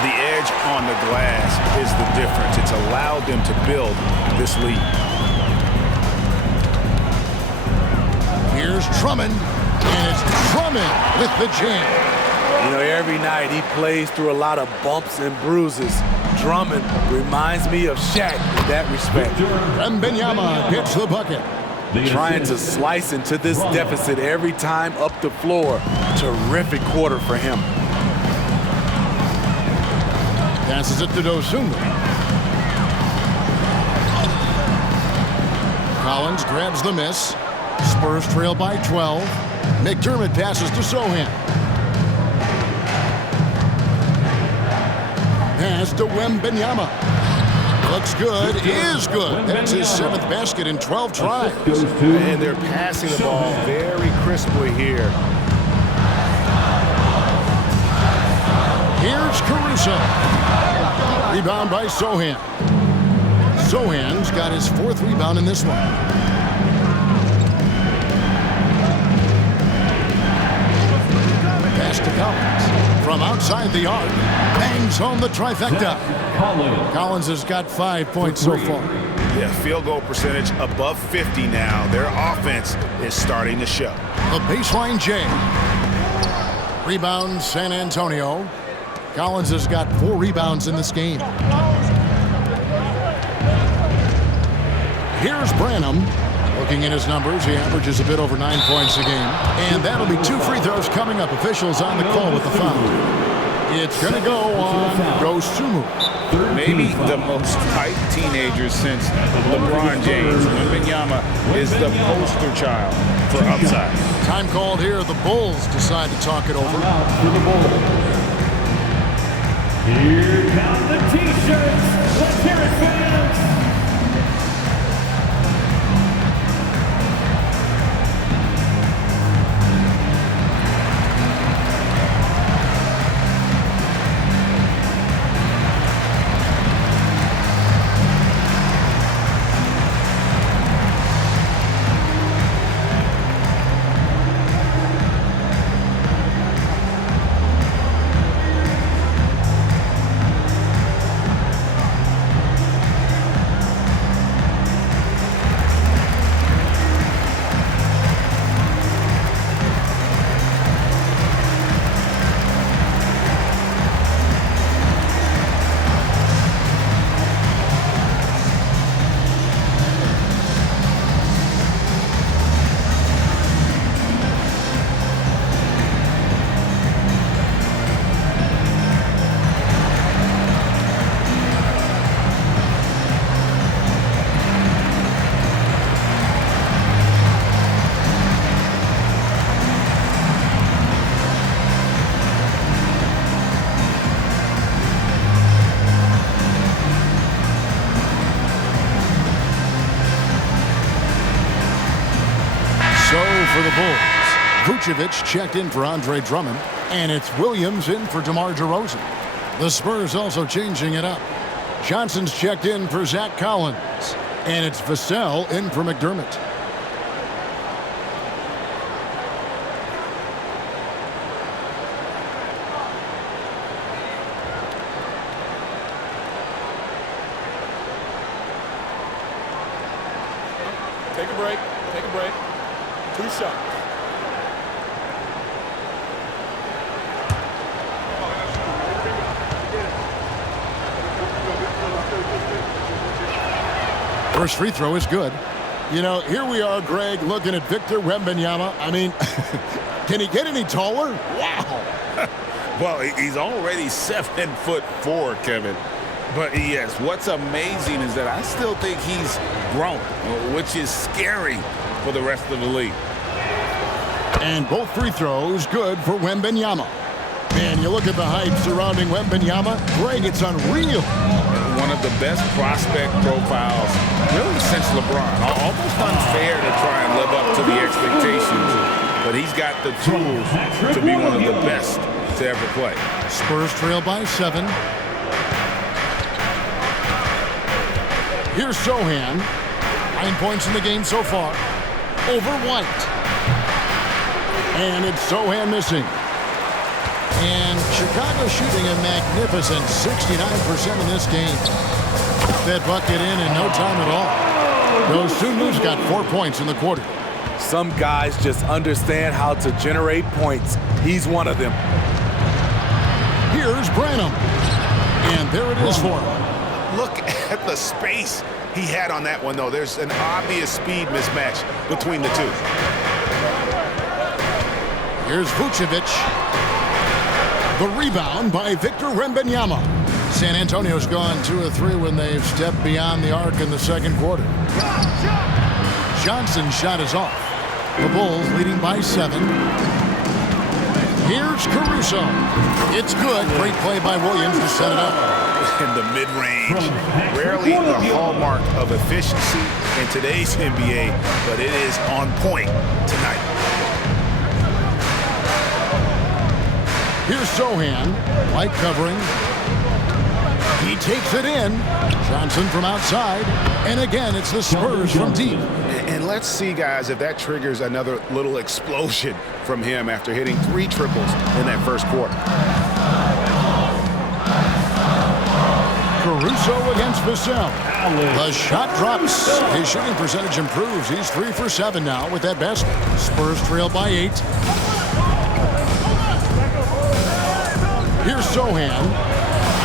The edge on the glass is the difference. It's allowed them to build this lead. Here's Drummond, and it's Drummond with the jam. You know, every night he plays through a lot of bumps and bruises. Drummond reminds me of Shaq in that respect. Wembanyama gets the bucket. Trying to slice into this deficit every time up the floor. Terrific quarter for him. Passes it to DeRozen. Collins grabs the miss. Spurs trail by 12. McDermott passes to Sohan. Pass to Wembanyama. Looks good, is good. That's his 7th basket in 12 tries. And they're passing the ball very crisply here. Here's Caruso. Rebound by Sohan. Sohan's got his 4th rebound in this one. Pass to Collins. From outside the arc, bangs home the trifecta. Collins has got 5 points so far. Yeah, field goal percentage above 50 now. Their offense is starting to show. The baseline J. Rebound San Antonio. Collins has got 4 rebounds in this game. Here's Branham. Looking at his numbers, he averages a bit over 9 points a game. And that'll be 2 free throws coming up. Officials on the call with the foul. It's going to go on Gosumu. Maybe the most hyped teenager since LeBron James. Wembanyama is the poster child for upside. Time called here. The Bulls decide to talk it over. Here come the T-shirts. Let's hear it, fans. For the Bulls, Vucevic checked in for Andre Drummond, and it's Williams in for DeMar DeRozen. The Spurs also changing it up. Johnson's checked in for Zach Collins, and it's Vassell in for McDermott. Take a break. Take a break. 2 shots. First free throw is good. You know, here we are, Greg, looking at Victor Wembanyama. I mean, can he get any taller? Wow. Well, he's already 7'4", Kevin. But yes, what's amazing is that I still think he's grown, which is scary for the rest of the league. And both free throws good for Wembanyama. Man, you look at the hype surrounding Wembanyama, Greg, it's unreal. One of the best prospect profiles really since LeBron. Almost unfair to try and live up to the expectations, but he's got the tools to be one of the best to ever play. Spurs trail by 7. Here's Sohan. 9 points in the game so far. Over White. And it's Sohan missing. And Chicago shooting a magnificent 69% in this game. That bucket in no time at all. Dosunmu's got 4 points in the quarter. Some guys just understand how to generate points. He's one of them. Here's Branham. And there it is for him. Look at the space he had on that one, though. There's an obvious speed mismatch between the two. Here's Vucevic. The rebound by Victor Wembanyama. San Antonio's gone 2 of 3 when they've stepped beyond the arc in the second quarter. Johnson's shot is off. The Bulls leading by 7. Here's Caruso. It's good. Great play by Williams to set it up. In the mid-range, rarely the hallmark of efficiency in today's NBA, but it is on point tonight. Here's Sohan, light covering. He takes it in. Johnson from outside. And again, it's the Spurs from deep. And let's see, guys, if that triggers another little explosion from him after hitting 3 triples in that first quarter. Caruso against Vassell. The shot drops. His shooting percentage improves. He's 3 for 7 now with that basket. Spurs trail by 8. Here's Sohan.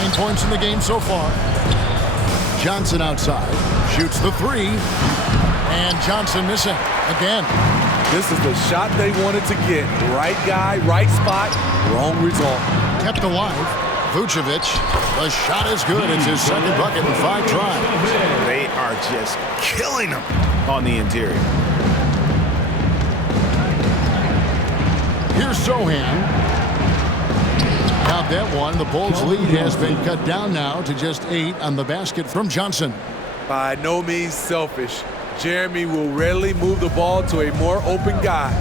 9 points in the game so far. Johnson outside. Shoots the 3. And Johnson missing again. This is the shot they wanted to get. Right guy, right spot, wrong result. Kept alive. Vucevic. The shot is good. It's his second bucket in 5 tries. They are just killing him on the interior. Here's Sohan. Count that one. The Bulls' lead has been cut down now to just 8 on the basket from Johnson. By no means selfish. Jeremy will rarely move the ball to a more open guy.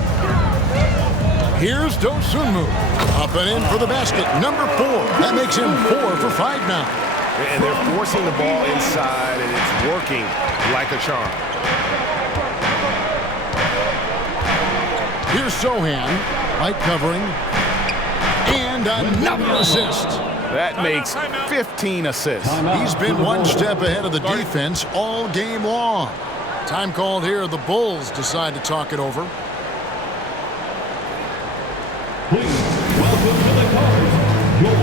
Here's Dosunmu. Up and in for the basket. Number 4. That makes him 4 for 5 now. And they're forcing the ball inside, and it's working like a charm. Here's Sohan. Light covering. And another assist. That makes 15 assists. He's been one step ahead of the defense all game long. Time called here. The Bulls decide to talk it over. Please welcome to the court, your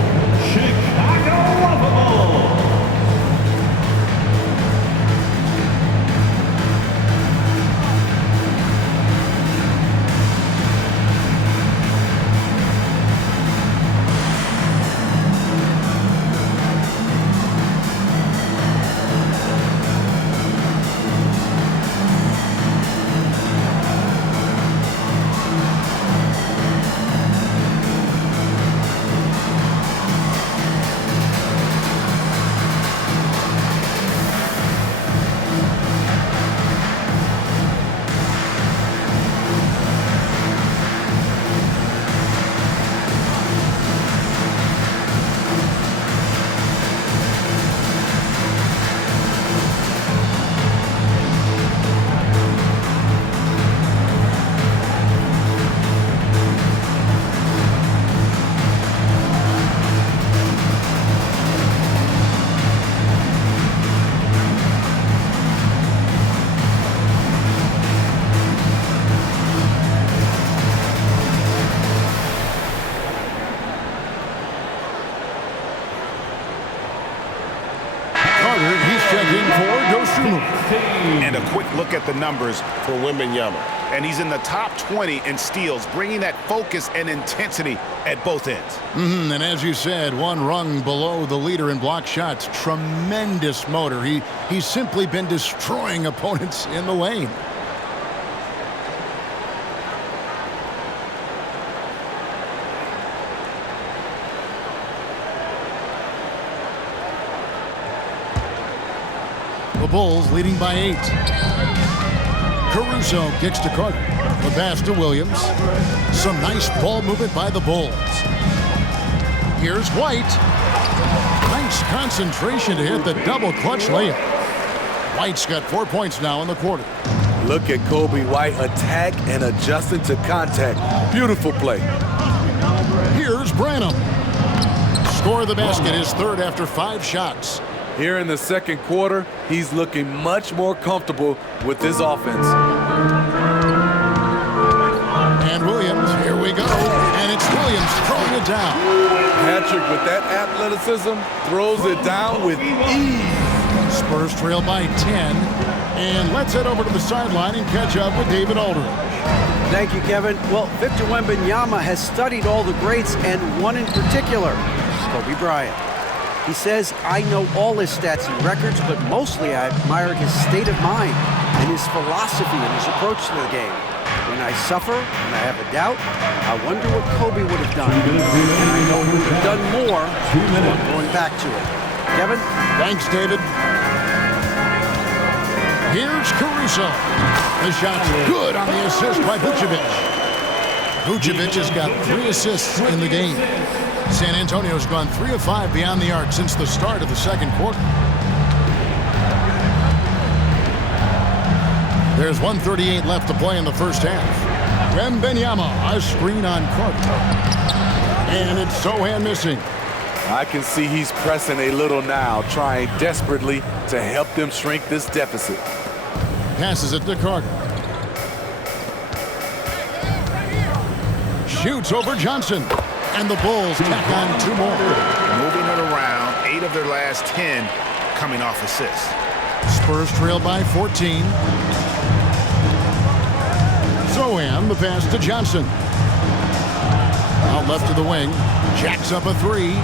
Chicago Bulls. And a quick look at the numbers for Wembanyama. And he's in the top 20 in steals, bringing that focus and intensity at both ends. And as you said, 1 rung below the leader in block shots. Tremendous motor. He's simply been destroying opponents in the lane. The Bulls leading by 8. Caruso kicks to Carter. The pass to Williams. Some nice ball movement by the Bulls. Here's White. Nice concentration to hit the double clutch layup. White's got 4 points now in the quarter. Look at Kobe White attack and adjusting to contact. Beautiful play. Here's Here's Branham. Score the basket, his third after 5 shots. Here in the second quarter, he's looking much more comfortable with this offense. And Williams, here we go. And it's Williams throwing it down. Patrick, with that athleticism, throws it down with ease. Spurs trail by 10. And let's head over to the sideline and catch up with David Aldridge. Thank you, Kevin. Well, Victor Wembanyama has studied all the greats, and one in particular, Kobe Bryant. He says, I know all his stats and records, but mostly I admired his state of mind and his philosophy and his approach to the game. When I suffer and I have a doubt, I wonder what Kobe would have done. And I know he would have done more going back to it. Kevin? Thanks, David. Here's Caruso. The shot's good on the assist by Vucevic. Vucevic has got 3 assists in the game. San Antonio's gone 3 of 5 beyond the arc since the start of the second quarter. There's 1:38 left to play in the first half. Wembanyama, a screen on Carter. And it's Sohan missing. I can see he's pressing a little now, trying desperately to help them shrink this deficit. Passes it to Carter. Shoots over Johnson. And the Bulls tack on 2 more. Moving it around, 8 of their last 10 coming off assists. Spurs trail by 14. Sohan, the pass to Johnson. Out left to the wing. Jacks up a 3.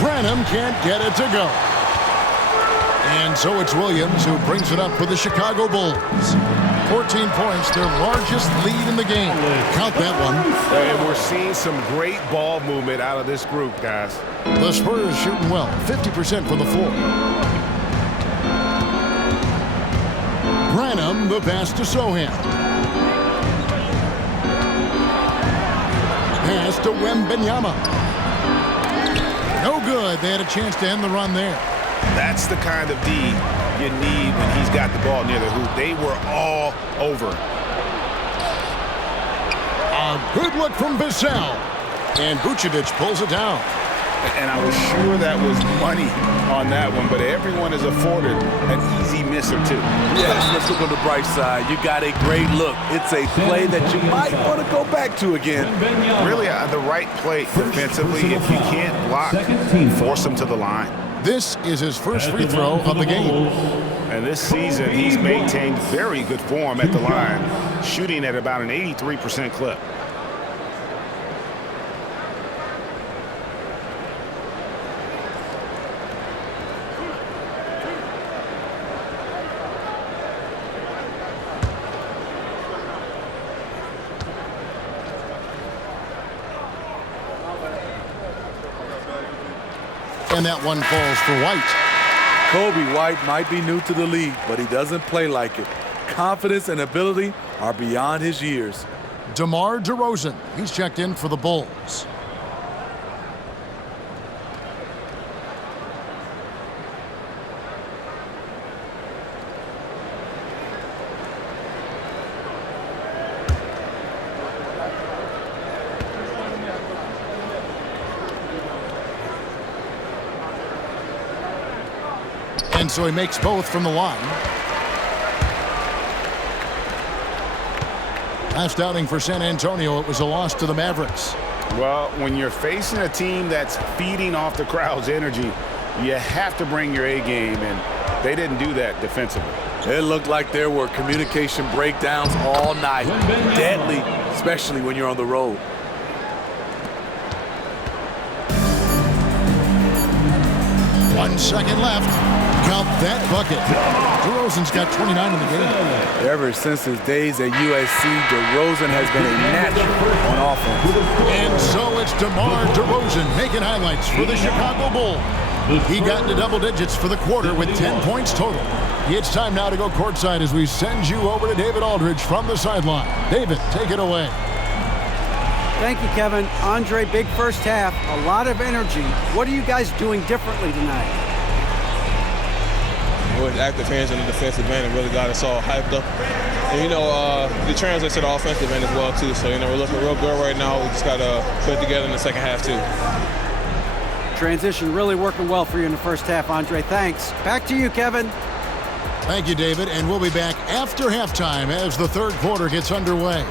Branham can't get it to go. And so it's Williams who brings it up for the Chicago Bulls. 14 points, their largest lead in the game. Count that one. And we're seeing some great ball movement out of this group, guys. The Spurs shooting well, 50% from the floor. Branham, the pass to Sohan. Pass to Wembanyama. No good. They had a chance to end the run there. That's the kind of D you need when he's got the ball near the hoop. They were all over. A good look from Vassell. And Vucevic pulls it down. And I was sure that was money on that one, but everyone is afforded an easy miss or 2. Yes, let's look on the bright side. You got a great look. It's a play that you might want to go back to again. Really, the right play defensively. If you can't block, force him to the line. This is his first free throw of the game. And this season, he's maintained very good form at the line, shooting at about an 83% clip. And that one falls for White. Kobe White might be new to the league, but he doesn't play like it. Confidence and ability are beyond his years. DeMar DeRozen, he's checked in for the Bulls. And so he makes both from the line. Last outing for San Antonio, it was a loss to the Mavericks. Well, when you're facing a team that's feeding off the crowd's energy, you have to bring your A game, and they didn't do that defensively. It looked like there were communication breakdowns all night. Deadly, especially when you're on the road. One second left. Count that bucket. DeRozan's got 29 in the game. Ever since his days at USC, DeRozan has been a natural on offense. And so it's DeMar DeRozan making highlights for the Chicago Bulls. He got into double digits for the quarter with 10 points total. It's time now to go courtside as we send you over to David Aldridge from the sideline. David, take it away. Thank you, Kevin. Andre, big first half, a lot of energy. What are you guys doing differently tonight? with active hands on the defensive end and really got us all hyped up. And, you know, it translates to the offensive end as well, too. So, you know, we're looking real good right now. We just got to put it together in the second half, too. Transition really working well for you in the first half, Andre. Thanks. Back to you, Kevin. Thank you, David. And we'll be back after halftime as the third quarter gets underway.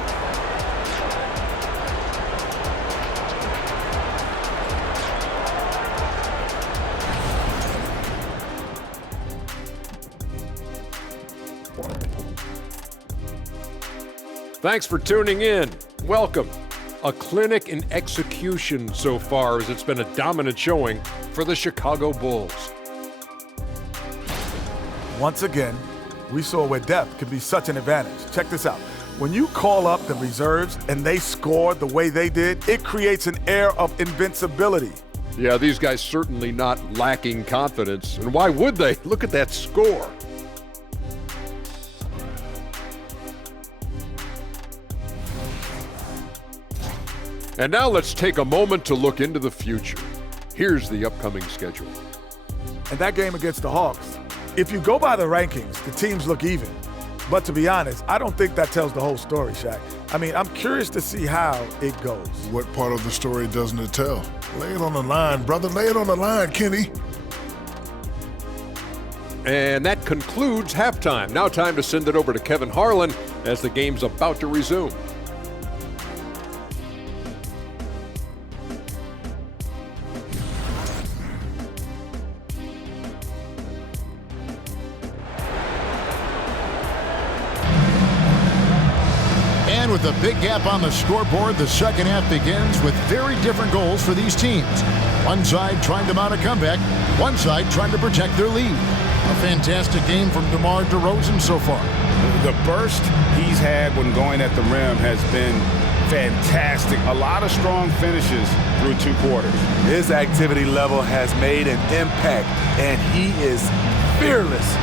Thanks for tuning in. Welcome. A clinic in execution so far, as it's been a dominant showing for the Chicago Bulls. Once again, we saw where depth can be such an advantage. Check this out. When you call up the reserves and they score the way they did, it creates an air of invincibility. Yeah, these guys certainly not lacking confidence. And why would they? Look at that score. And now let's take a moment to look into the future. Here's the upcoming schedule. And that game against the Hawks, if you go by the rankings, the teams look even. But to be honest, I don't think that tells the whole story, Shaq. I mean, I'm curious to see how it goes. What part of the story doesn't it tell? Lay it on the line, brother. Lay it on the line, Kenny. And that concludes halftime. Now time to send it over to Kevin Harlan as the game's about to resume. With a big gap on the scoreboard, the second half begins with very different goals for these teams. One side trying to mount a comeback, one side trying to protect their lead. A fantastic game from DeMar DeRozen so far. The burst he's had when going at the rim has been fantastic. A lot of strong finishes through 2 quarters. His activity level has made an impact, and he is fearless.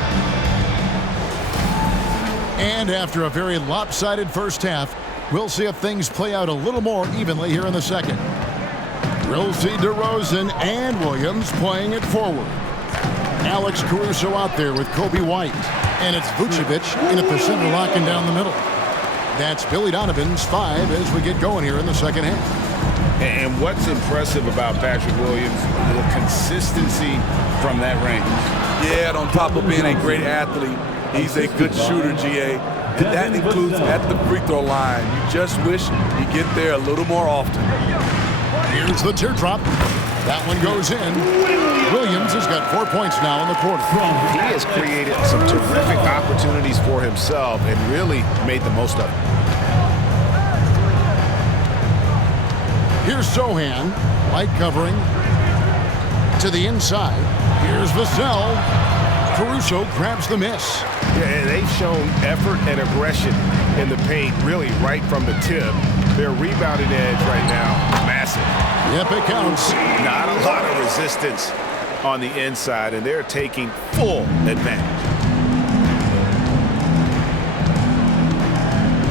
And after a very lopsided first half, we'll see if things play out a little more evenly here in the second. We'll see DeRozen and Williams playing it forward. Alex Caruso out there with Kobe White. And it's Vucevic in at the center, locking down the middle. That's Billy Donovan's 5 as we get going here in the second half. And what's impressive about Patrick Williams, the consistency from that range. Yeah, on top of being a great athlete, he's a good shooter, GA. And that includes at the free throw line. You just wish you get there a little more often. Here's the teardrop. That one goes in. Williams has got 4 points now in the quarter. He has created some terrific opportunities for himself and really made the most of it. Here's Sohan, light covering to the inside. Here's Vassell. Caruso grabs the miss. Yeah, they've shown effort and aggression in the paint, really right from the tip. Their rebounding edge right now, massive. Yep, it counts. Not a lot of resistance on the inside, and they're taking full advantage.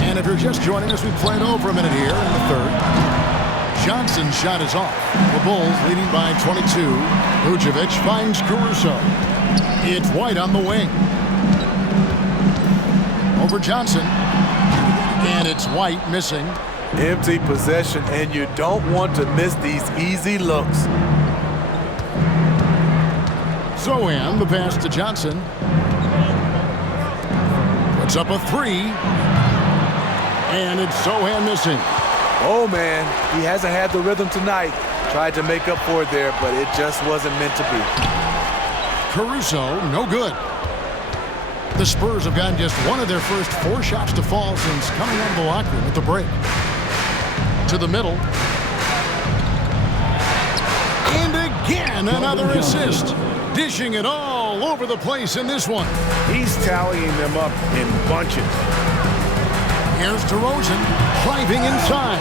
And if you're just joining us, we played over a minute here in the third. Johnson's shot is off. The Bulls leading by 22. Vucevic finds Caruso. It's White on the wing. Over Johnson. And it's White missing. Empty possession, and you don't want to miss these easy looks. Sohan, the pass to Johnson. Puts up a 3. And it's Sohan missing. Oh, man, he hasn't had the rhythm tonight. Tried to make up for it there, but it just wasn't meant to be. Caruso, no good. The Spurs have gotten just one of their first 4 shots to fall since coming out of the locker room at the break. To the middle. And again, another assist. Dishing it all over the place in this one. He's tallying them up in bunches. Here's DeRozen driving inside.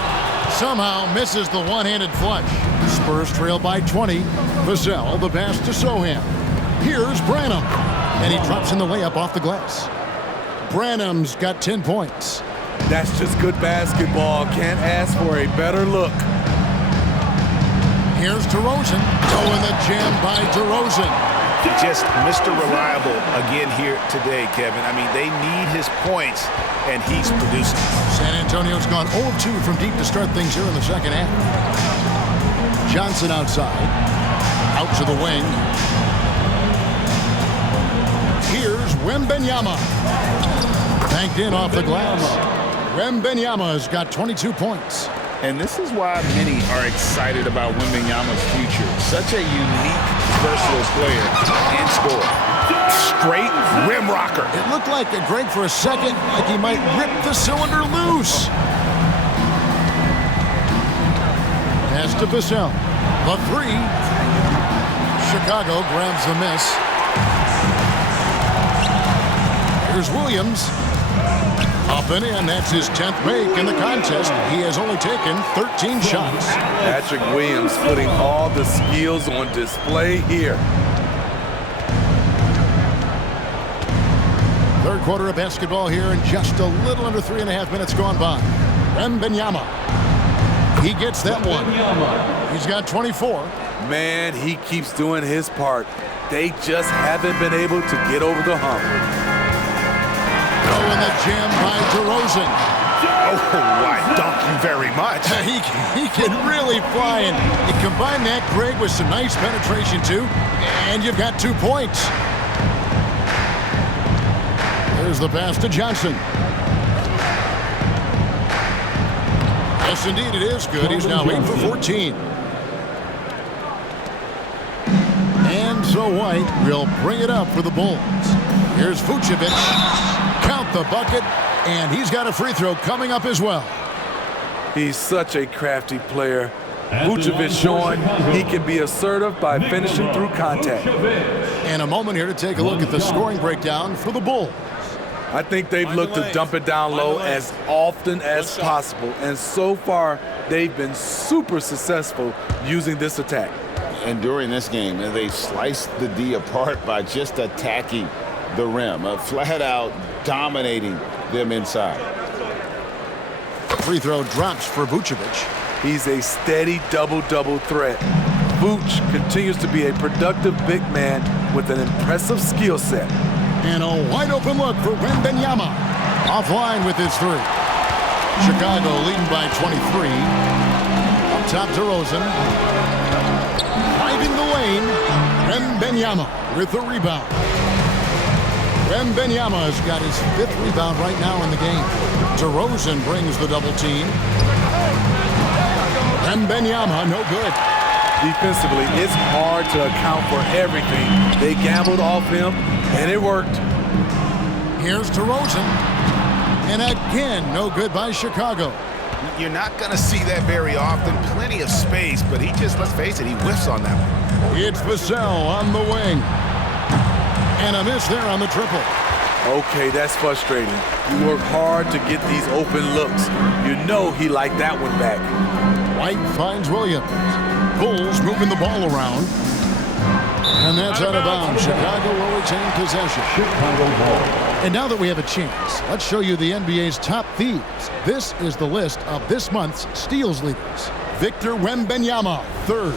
Somehow misses the one-handed flush. Spurs trail by 20. Vassell, the pass to Sohan. Here's Branham. And he drops in the layup off the glass. Branham's got 10 points. That's just good basketball. Can't ask for a better look. Here's DeRozen. Oh, and the jam by DeRozen. just Mr. Reliable again here today, Kevin. I mean, they need his points, and he's producing. San Antonio's gone 0 of 2 from deep to start things here in the second half. Johnson outside. Out to the wing. Here's Wembanyama. Banked in off the glass. Wembanyama's got 22 points. And this is why many are excited about Wembanyama's future. Such a unique, versatile player and scorer. Straight rim rocker. It looked like, Greg, for a second, like he might rip the cylinder loose. Pass to Vassell. The three. Chicago grabs the miss. Here's Williams. Up and in. That's his 10th make in the contest. He has only taken 13 shots. Patrick Williams putting all the skills on display here. Third quarter of basketball here, and just a little under 3.5 minutes gone by. Wembanyama. He gets that one. He's got 24. Man, he keeps doing his part. They just haven't been able to get over the hump. In the jam by DeRozen. Oh, why, thank you very much. He can really fly, and you combine that, Greg, with some nice penetration, too, and you've got 2 points. There's the pass to Johnson. Yes, indeed, it is good. He's now 8 for 14. And so White will bring it up for the Bulls. Here's Vucevic. Count the bucket, and he's got a free throw coming up as well. He's such a crafty player. Vucevic showing he can be assertive by finishing through contact. And a moment here to take a look at the scoring breakdown for the Bulls. I think they've looked to dump it down low as often as possible, and so far they've been super successful using this attack. And during this game, they sliced the D apart by just attacking the rim, flat out dominating them inside. Free throw drops for Vucevic. He's a steady double-double threat. Vooch continues to be a productive big man with an impressive skill set. And a wide-open look for Wembanyama. Offline with his three. Chicago leading by 23. Up top DeRozen. Driving the lane. Wembanyama with the rebound. Wembanyama has got his 5th rebound right now in the game. DeRozen brings the double team. Wembanyama, no good. Defensively, it's hard to account for everything. They gambled off him, and it worked. Here's DeRozen. And again, no good by Chicago. You're not going to see that very often. Plenty of space, but he just, let's face it, he whiffs on that one. It's Vassell on the wing. And a miss there on the triple. Okay, that's frustrating. You work hard to get these open looks. You know he liked that one back. White finds Williams. Bulls moving the ball around. And that's out of bounds. Chicago will retain possession. Chicago ball. And now that we have a chance, let's show you the NBA's top thieves. This is the list of this month's steals leaders. Victor Wembanyama, 3rd.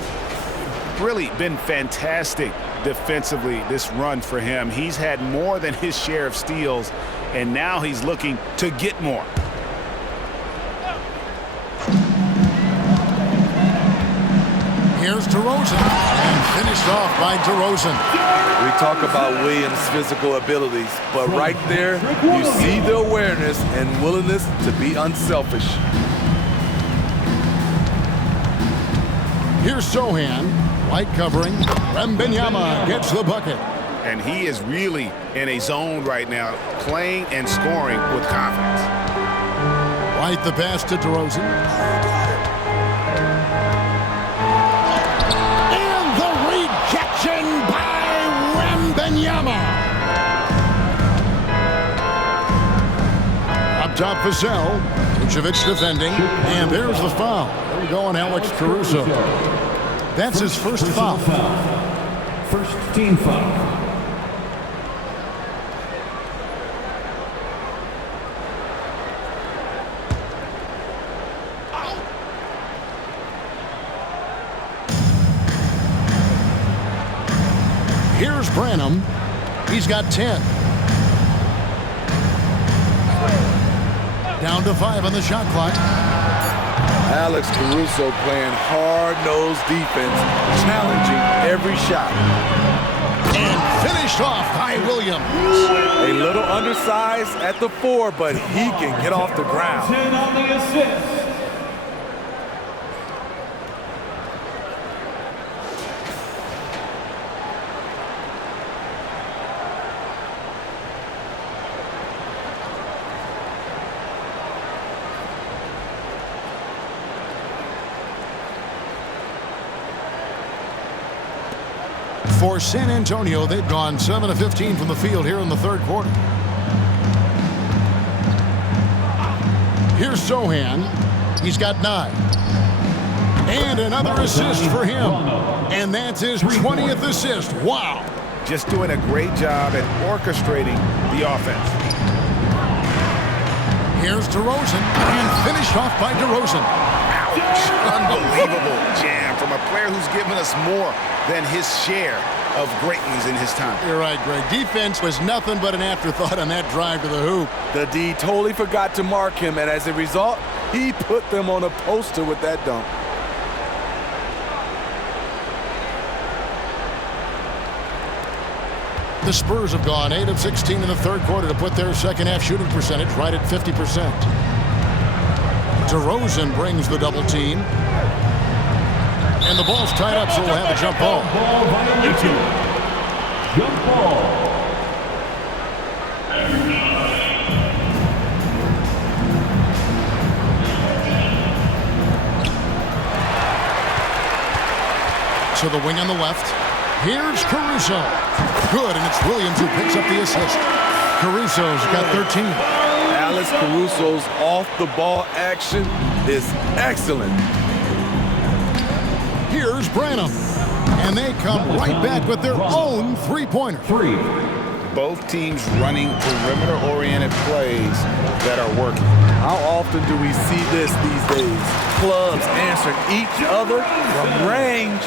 Really been fantastic defensively this run for him. He's had more than his share of steals, and now he's looking to get more. Here's DeRozen, and finished off by DeRozen. We talk about Williams' physical abilities, but right there, you see the awareness and willingness to be unselfish. Here's Sohan, White covering. Wembanyama gets the bucket. And he is really in a zone right now, playing and scoring with confidence. White the pass to DeRozen. And the rejection by Wembanyama. Up top, Vassell. Vucevic defending. And there's the foul. There we go on Alex Caruso. That's his first foul. First team foul. Here's Here's Branham. He's got 10. Down to 5 on the shot clock. Alex Caruso playing hard-nosed defense, challenging every shot. And finished off by Williams. A little undersized at the 4, but he can get off the ground. 10 on the assist. For San Antonio, they've gone 7 of 15 from the field here in the third quarter. Here's Sohan. He's got 9. And another assist for him. And that's his 20th assist. Wow. Just doing a great job at orchestrating the offense. Here's DeRozen. And finished off by DeRozen. Ouch. Unbelievable jam from a player who's given us more than his share of greatness in his time. You're right, Greg. Defense was nothing but an afterthought on that drive to the hoop. The D totally forgot to mark him, and as a result, he put them on a poster with that dunk. The Spurs have gone 8 of 16 in the third quarter to put their second half shooting percentage right at 50%. DeRozen brings the double team. And the ball's tied up, so we'll have a jump ball. Ball violation. Jump ball. To the wing on the left. Here's Caruso. Good, and it's Williams who picks up the assist. Caruso's got 13. Alex Caruso's off-the-ball action is excellent. Here's Branham. And they come right back with their own three-pointer. Both teams running perimeter-oriented plays that are working. How often do we see this these days? Clubs answering each other from range.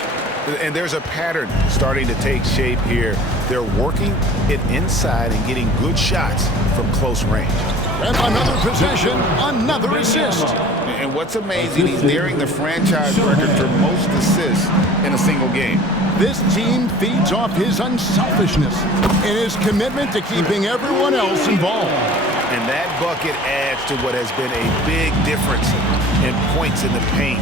And there's a pattern starting to take shape here. They're working it inside and getting good shots from close range. And another possession, another assist. And what's amazing, he's nearing the franchise record for most assists in a single game. This team feeds off his unselfishness and his commitment to keeping everyone else involved. And that bucket adds to what has been a big difference in points in the paint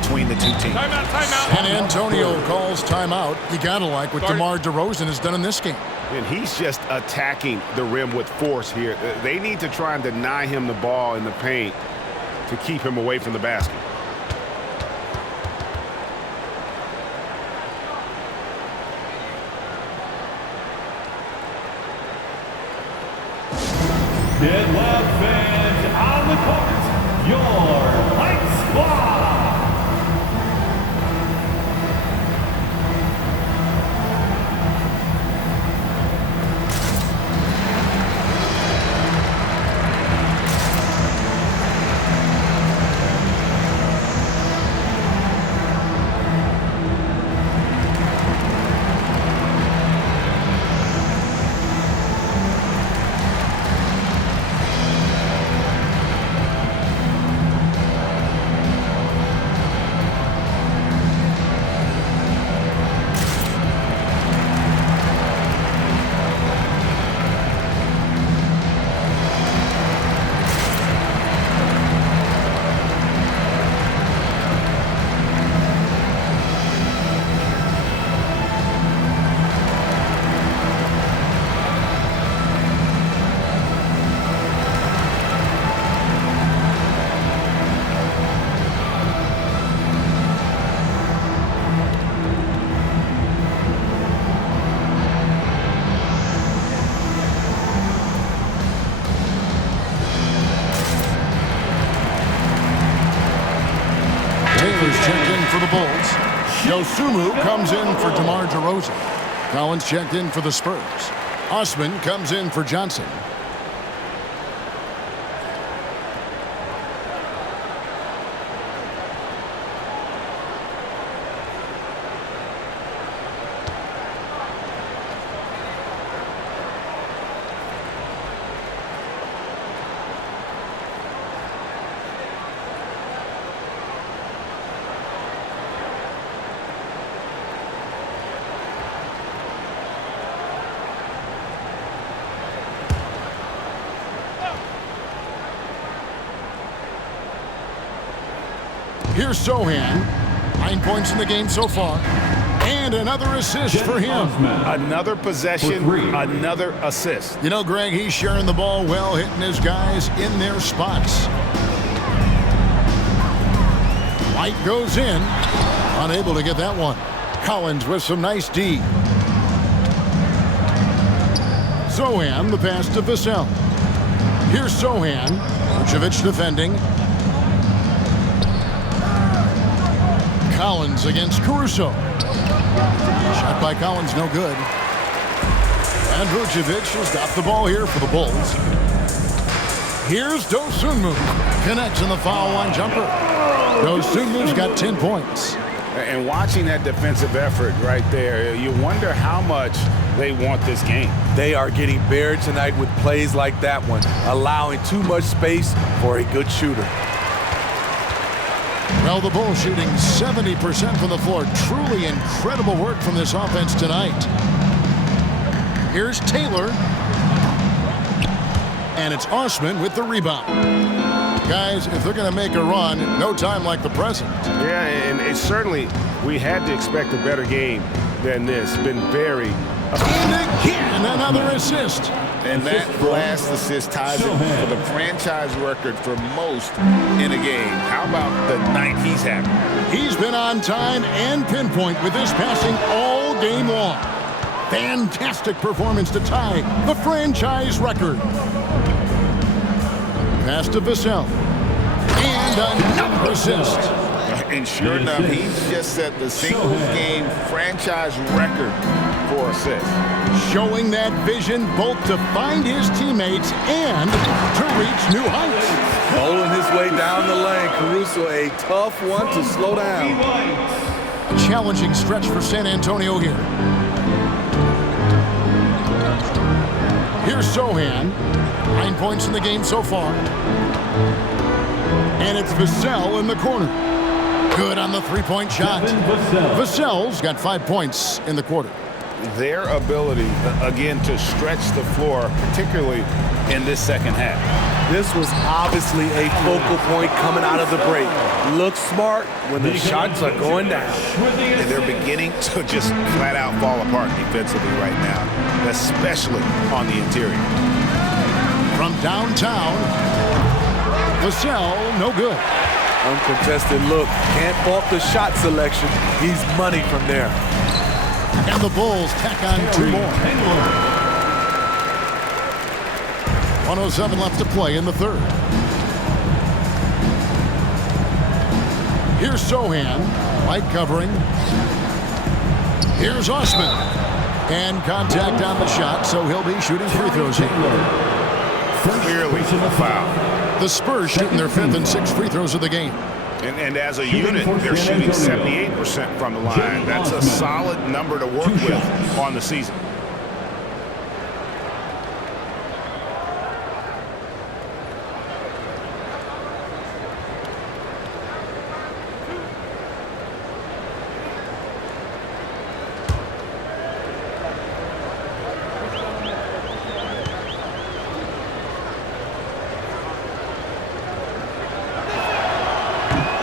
between the two teams. Timeout. San Antonio calls timeout. You gotta like what DeMar DeRozen has done in this game. And he's just attacking the rim with force here. They need to try and deny him the ball in the paint to keep him away from the basket. Dead left fans on the court. Your Light Squad. Checked in for the Bulls. Yosumu comes in for DeMar DeRozen. Collins checked in for the Spurs. Osman comes in for Johnson. Here's Sohan. 9 points in the game so far. And another assist for him. Another possession, another assist. You know, Greg, he's sharing the ball well, hitting his guys in their spots. White goes in. Unable to get that one. Collins with some nice D. Sohan, the pass to Vassell. Here's Sohan. Vucevic defending. Collins against Caruso. Shot by Collins, no good. And Vucevic has got the ball here for the Bulls. Here's Dosunmu. Connects in the foul line jumper. Dosunmu's got 10 points. And watching that defensive effort right there, you wonder how much they want this game. They are getting buried tonight with plays like that one, allowing too much space for a good shooter. Well, the Bulls shooting 70% from the floor. Truly incredible work from this offense tonight. Here's Taylor. And it's Osman with the rebound. Guys, if they're going to make a run, no time like the present. Yeah, and it's certainly, we had to expect a better game than this. Been very... And again, another assist. And that last assist ties it for the franchise record for most in a game. How about the night he's having? He's been on time and pinpoint with his passing all game long. Fantastic performance to tie the franchise record. Pass to Vassell. And another assist. And sure enough, he's just set the single-game franchise record for assists. Showing that vision both to find his teammates and to reach new heights. Bowling his way down the lane. Caruso, a tough one to slow down. A challenging stretch for San Antonio here. Here's Sohan. 9 points in the game so far. And it's Vassell in the corner. Good on the three-point shot. Vassell's got 5 points in the quarter. Their ability, again, to stretch the floor, particularly in this second half. This was obviously a focal point coming out of the break. Looks smart when the shots are going down. And they're beginning to just flat out fall apart defensively right now, especially on the interior. From downtown, Vassell, no good. Uncontested look. Can't fault the shot selection. He's money from there. And the Bulls tack on 2 more. 1:07 left to play in the third. Here's Sohan. Light covering. Here's Osman. And contact on the shot, so he'll be shooting free throws here. Clearly a foul. The Spurs shooting their 5th and 6th free throws of the game. And as a unit, they're shooting 78% from the line. That's a solid number to work with on the season.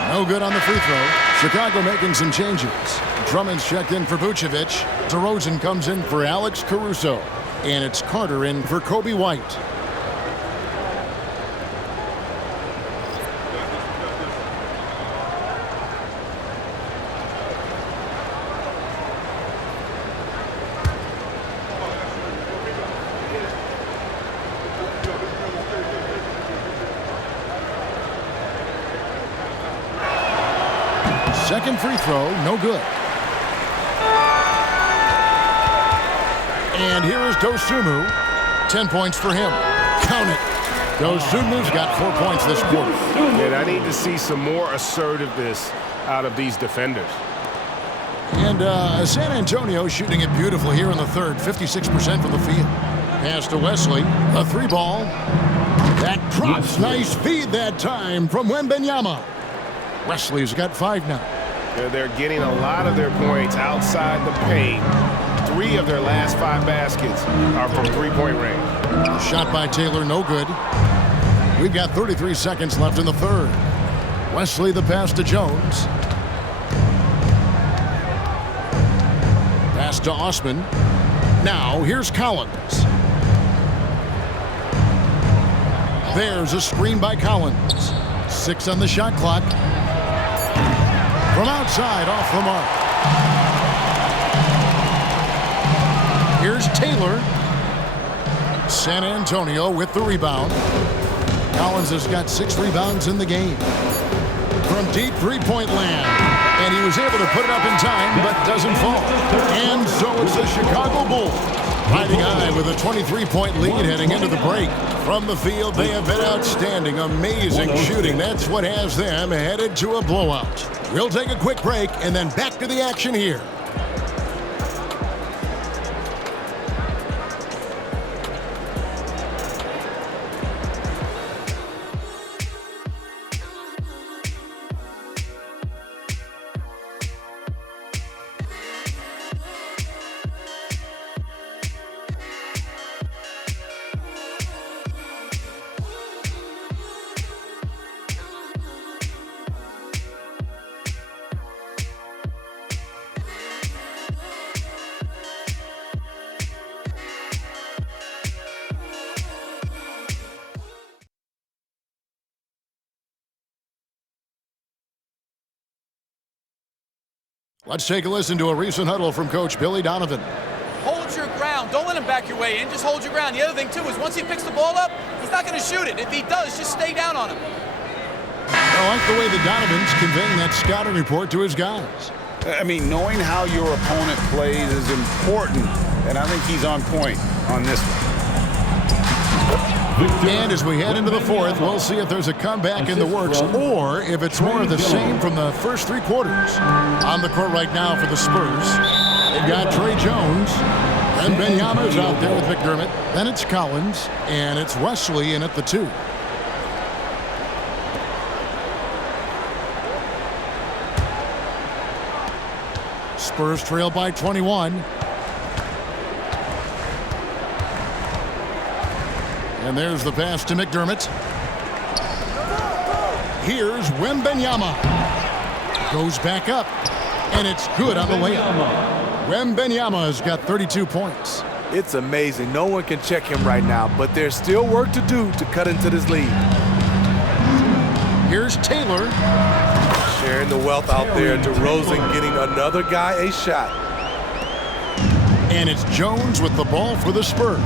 No good on the free throw. Chicago making some changes. Drummond's checked in for Vucevic. DeRozen comes in for Alex Caruso. And it's Carter in for Kobe White. Second free throw, no good. And here is Dosunmu. 10 points for him. Count it. Dosunmu's got 4 points this quarter. And I need to see some more assertiveness out of these defenders. And San Antonio shooting it beautifully here in the third. 56% from the field. Pass to Wesley. A 3-ball. That drops. Nice feed that time from Wembanyama. Wesley's got 5 now. They're getting a lot of their points outside the paint. 3 of their last 5 baskets are from three-point range. Shot by Taylor, no good. We've got 33 seconds left in the third. Wesley the pass to Jones. Pass to Osman. Now here's Collins. There's a screen by Collins. 6 on the shot clock. From outside, off the mark. Here's Taylor. San Antonio with the rebound. Collins has got 6 rebounds in the game. From deep three-point land. And he was able to put it up in time, but doesn't fall. And so it's the Chicago Bulls riding high with a 23-point lead heading into the break. From the field, they have been outstanding. Amazing shooting. That's what has them headed to a blowout. We'll take a quick break and then back to the action here. Let's take a listen to a recent huddle from Coach Billy Donovan. Hold your ground. Don't let him back your way in. Just hold your ground. The other thing, too, is once he picks the ball up, he's not going to shoot it. If he does, just stay down on him. I like the way the Donovan's conveying that scouting report to his guys. I mean, knowing how your opponent plays is important, and I think he's on point on this one. And as we head into the fourth, we'll see if there's a comeback in the works or if it's more of the same from the first 3 quarters. On the court right now for the Spurs, they've got Trey Jones. And Benyama's out there with McDermott. Then it's Collins, and it's Wesley in at the 2. Spurs trail by 21. And there's the pass to McDermott. Here's Wembanyama. Goes back up, and it's good on the layup. Wembanyama has got 32 points. It's amazing. No one can check him right now, but there's still work to do to cut into this lead. Here's Taylor. Sharing the wealth out there. DeRozen getting another guy a shot. And it's Jones with the ball for the Spurs.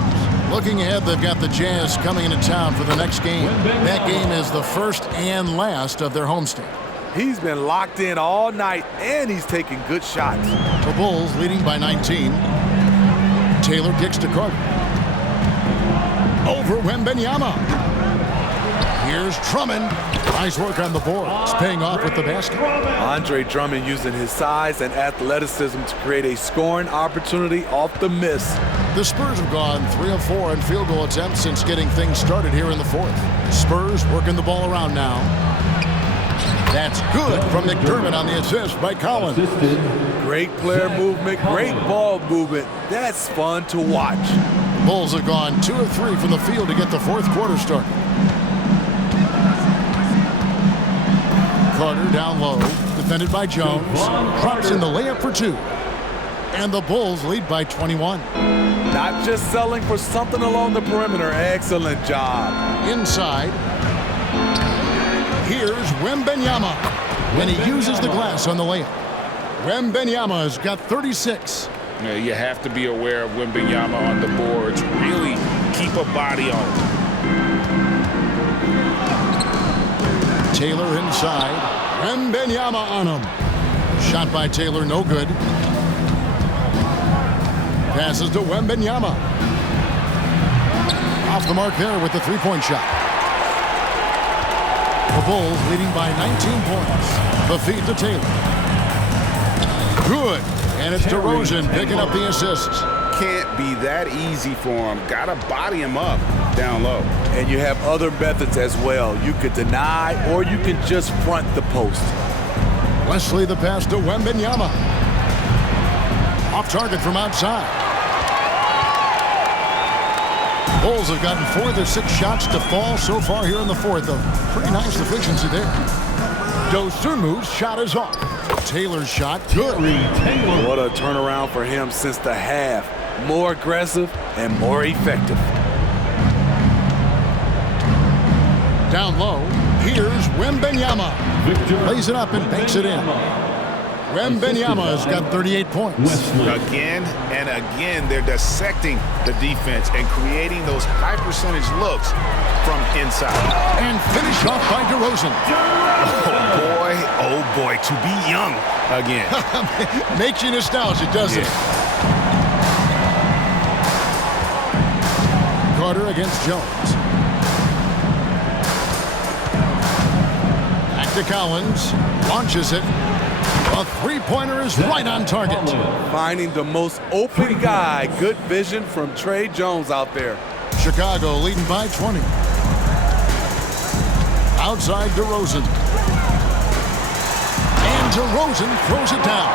Looking ahead, they've got the Jazz coming into town for the next game. That game is the first and last of their homestand. He's been locked in all night, and he's taking good shots. The Bulls leading by 19. Taylor kicks to Carter. Over Wembanyama. Here's Drummond. Nice work on the boards, paying off with the basket. Andre Drummond using his size and athleticism to create a scoring opportunity off the miss. The Spurs have gone 3 of 4 in field goal attempts since getting things started here in the fourth. Spurs working the ball around now. That's good from McDermott on the assist by Collins. Great player movement, great ball movement. That's fun to watch. Bulls have gone 2 of 3 from the field to get the fourth quarter started. Carter down low, defended by Jones. Drops in the layup for 2. And the Bulls lead by 21. Not just selling for something along the perimeter. Excellent job. Inside. Here's Wembanyama. And he uses the glass on the layup. Wembanyama has got 36. Yeah, you have to be aware of Wembanyama on the boards. Really keep a body on him. Taylor inside. Wembanyama on him. Shot by Taylor, no good. Passes to Wembanyama. Off the mark there with the 3-point shot. The Bulls leading by 19 points. The feed to Taylor. Good. And it's DeRozen picking up the assist. Can't be that easy for him. Gotta body him up down low. And you have other methods as well. You could deny or you can just front the post. Wesley the pass to Wembanyama. Off target from outside. Bulls have gotten 4 of their 6 shots to fall so far here in the fourth. A pretty nice efficiency there. Dosunmu's shot is off. Taylor's shot, good. What a turnaround for him since the half. More aggressive and more effective. Down low, here's Wembanyama. Lays it up and banks it in. Wembanyama's got 38 points. Again and again, they're dissecting the defense and creating those high percentage looks from inside. And finish off by DeRozen. Oh boy, to be young again. Makes you nostalgic, doesn't it? Carter against Jones. Back to Collins. Launches it. A three-pointer is right on target. Finding the most open guy. Good vision from Trey Jones out there. Chicago leading by 20. Outside DeRozen. And DeRozen throws it down.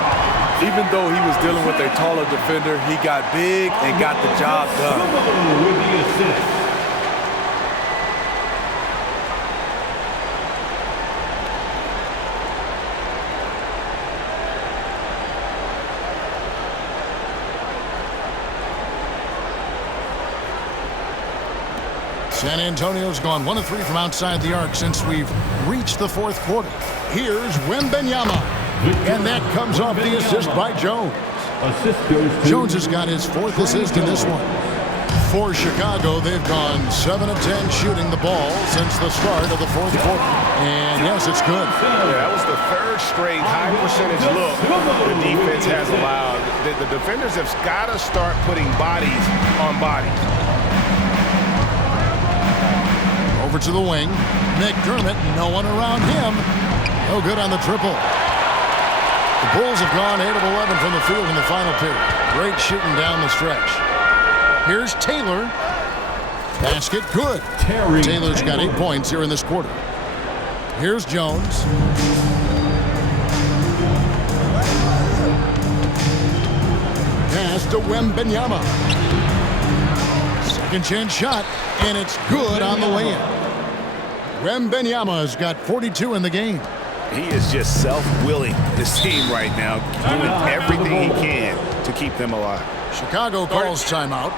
Even though he was dealing with a taller defender, he got big and got the job done. With the assist. San Antonio's gone 1 of 3 from outside the arc since we've reached the fourth quarter. Here's Wembanyama. And that comes off the assist by Jones. Jones has got his 4th assist in this one. For Chicago, they've gone 7 of 10 shooting the ball since the start of the fourth quarter. And yes, it's good. That was the 3rd straight high percentage look the defense has allowed. The defenders have got to start putting bodies on bodies. Over to the wing. McDermott, no one around him. No good on the triple. The Bulls have gone 8 of 11 from the field in the final period. Great shooting down the stretch. Here's Taylor. Basket good. Taylor's got 8 points here in this quarter. Here's Jones. Pass to Wembanyama. Second chance shot, and it's good on the way in. Wembanyama's got 42 in the game. He is just self-willing, this team right now, doing everything he can to keep them alive. Chicago calls timeout.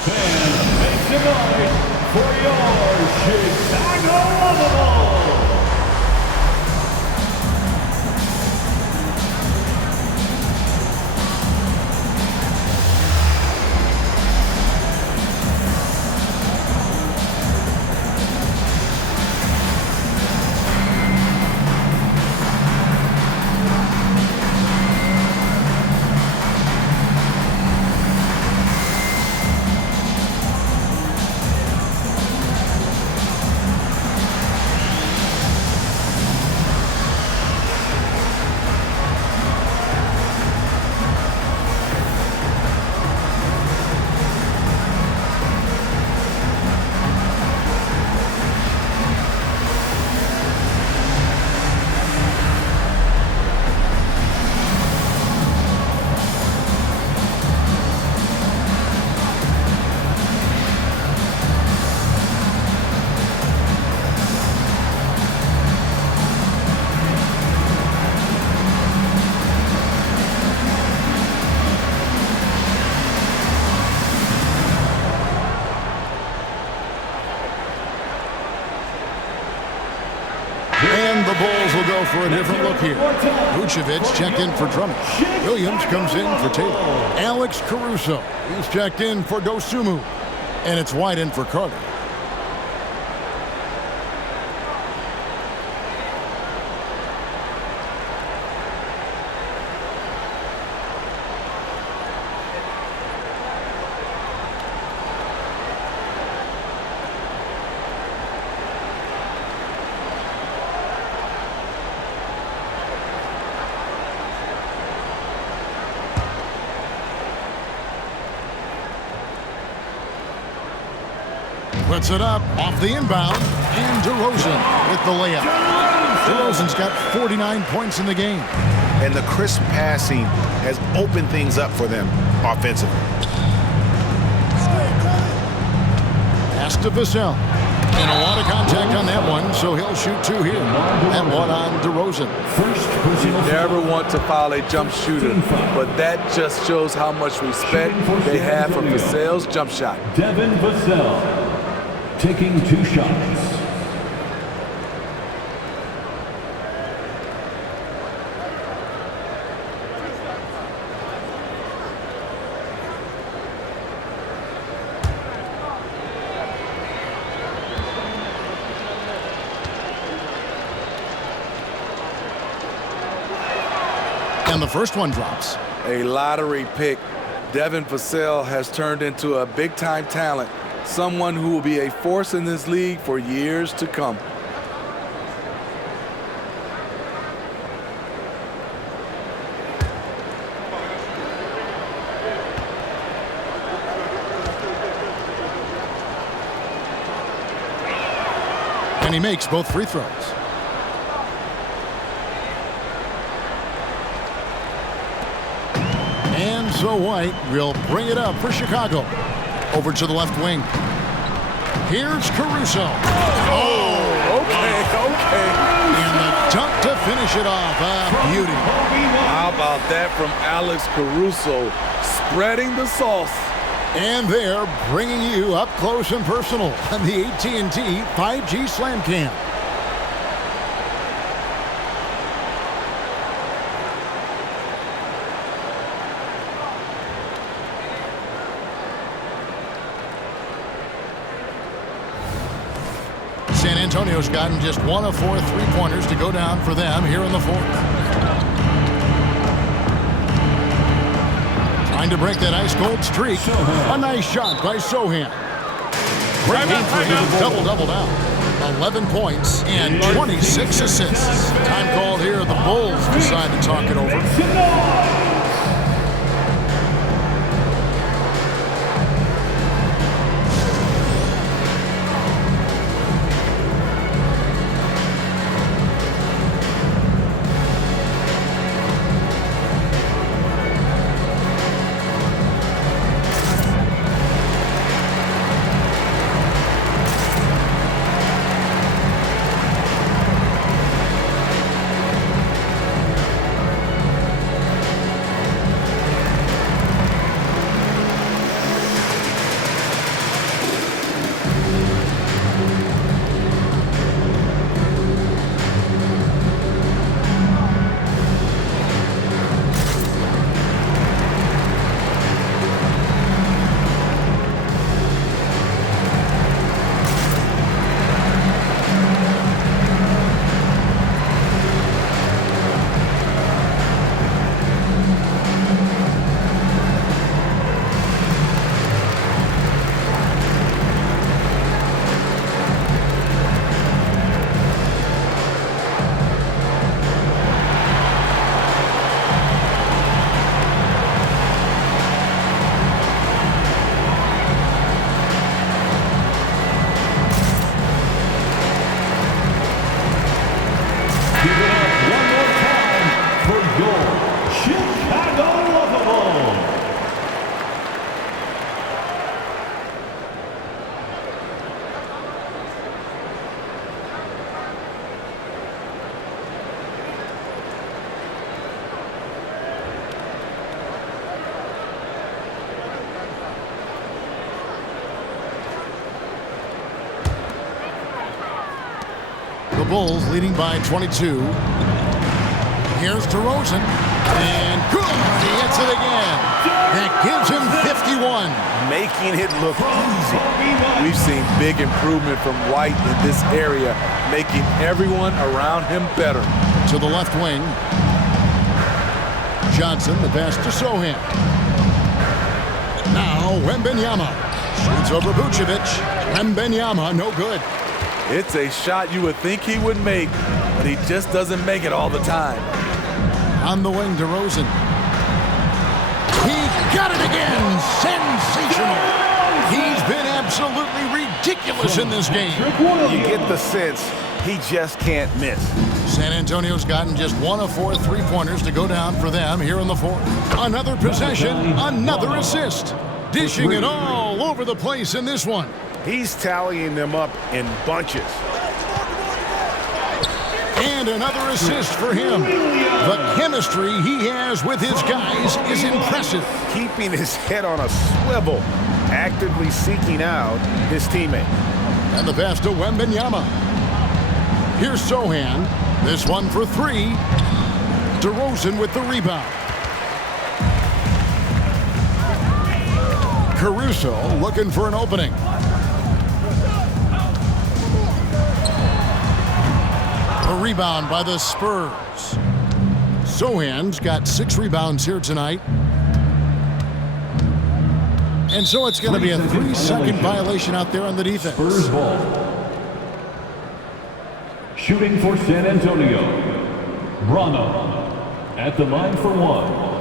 Fans, make some noise for your Chicago Bulls. And the Bulls will go for a different look here. Vucevic checked in for Drummond. Williams comes in for Taylor. Alex Caruso, he's checked in for Dosunmu. And it's White in for Carter. Puts it up off the inbound, and DeRozen with the layup. DeRozen's got 49 points in the game. and the crisp passing has opened things up for them offensively. Pass to Vassell. And a lot of contact on that one, so he'll shoot 2 here. And one on DeRozen. You never want to foul a jump shooter, but that just shows how much respect they have for Vassell's jump shot. Devin Vassell taking 2 shots. And the first one drops. A lottery pick. Devin Vassell has turned into a big-time talent, someone who will be a force in this league for years to come. And he makes both free throws. And so White will bring it up for Chicago. Over to the left wing. Here's Caruso. Oh, okay. And the dunk to finish it off. Beauty. How about that from Alex Caruso, spreading the sauce. And they're bringing you up close and personal on the AT&T 5G Slam Cam. San Antonio's gotten just 1 of 4 3-pointers to go down for them here in the fourth. Trying to break that ice-cold streak. A nice shot by Sohan. Great game for him. Double-double now. 11 points and 26 assists. Time called here. The Bulls decide to talk it over. The Bulls leading by 22. Here's DeRozen. And good! He hits it again. That gives him 51. Making it look easy. We've seen big improvement from White in this area, making everyone around him better. To the left wing. Johnson, the pass to Sohan. Now, Wembanyama. Shoots over Vucevic. Wembanyama, no good. It's a shot you would think he would make, but he just doesn't make it all the time. On the wing, DeRozen. He got it again! Sensational! He's been absolutely ridiculous in this game. You get the sense He just can't miss. San Antonio's gotten just 1 of 4 3-pointers to go down for them here in the fourth. Another possession, another assist. Dishing it all over the place in this one. He's tallying them up in bunches. And another assist for him. The chemistry he has with his guys is impressive. Keeping his head on a swivel, actively seeking out his teammate. And the pass to Wembanyama. Here's Sohan. This one for 3. DeRozen with the rebound. Caruso looking for an opening. A rebound by the Spurs. Sohan's got 6 rebounds here tonight. And so it's going to be a 3-second violation out there on the defense. Spurs ball. Shooting for San Antonio. Rana at the line for 1.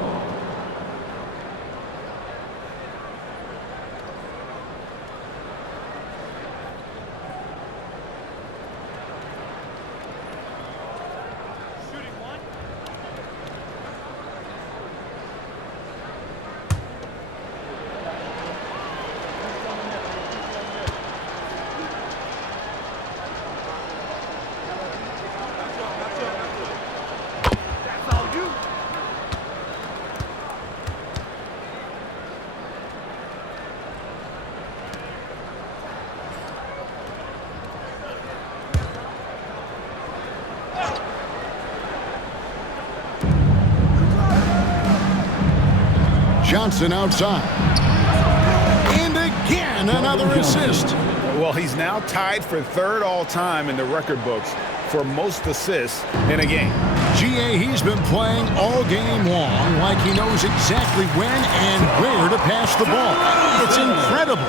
Johnson outside. And again, another assist. Well, he's now tied for 3rd all-time in the record books for most assists in a game. GA, he's been playing all game long like he knows exactly when and where to pass the ball. It's incredible.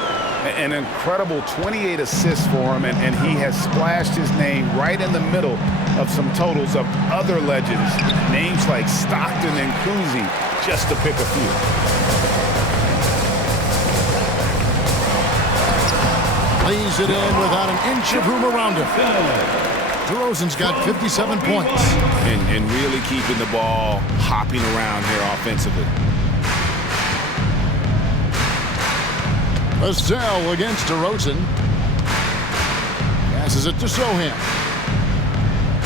An incredible 28 assists for him, and he has splashed his name right in the middle of some totals of other legends. Names like Stockton and Cousy, just to pick a few. Lays it in without an inch of room around him. DeRozen's got 57 points. And really keeping the ball hopping around here offensively. Vassell against DeRozen. Passes it to Sohan.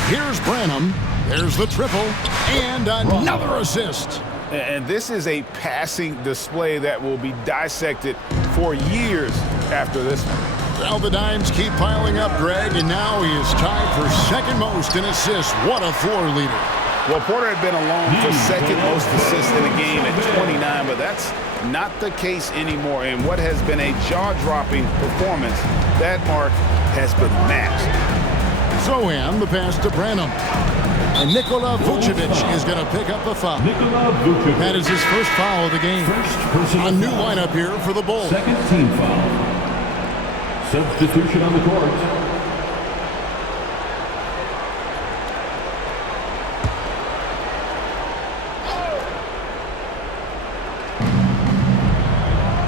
Here's Branham. There's the triple. And another assist. And this is a passing display that will be dissected for years after this one. Well, the dimes keep piling up, Greg, and now he is tied for 2nd most in assists. What a floor leader. Well, Porter had been alone for 2nd most assists in a game at 29, but that's not the case anymore. And what has been a jaw-dropping performance, that mark has been matched. Sohan, the pass to Branham. And Nikola Vucevic is going to pick up the foul. That is his first foul of the game. A new lineup here for the Bulls. 2nd team foul. Substitution on the court.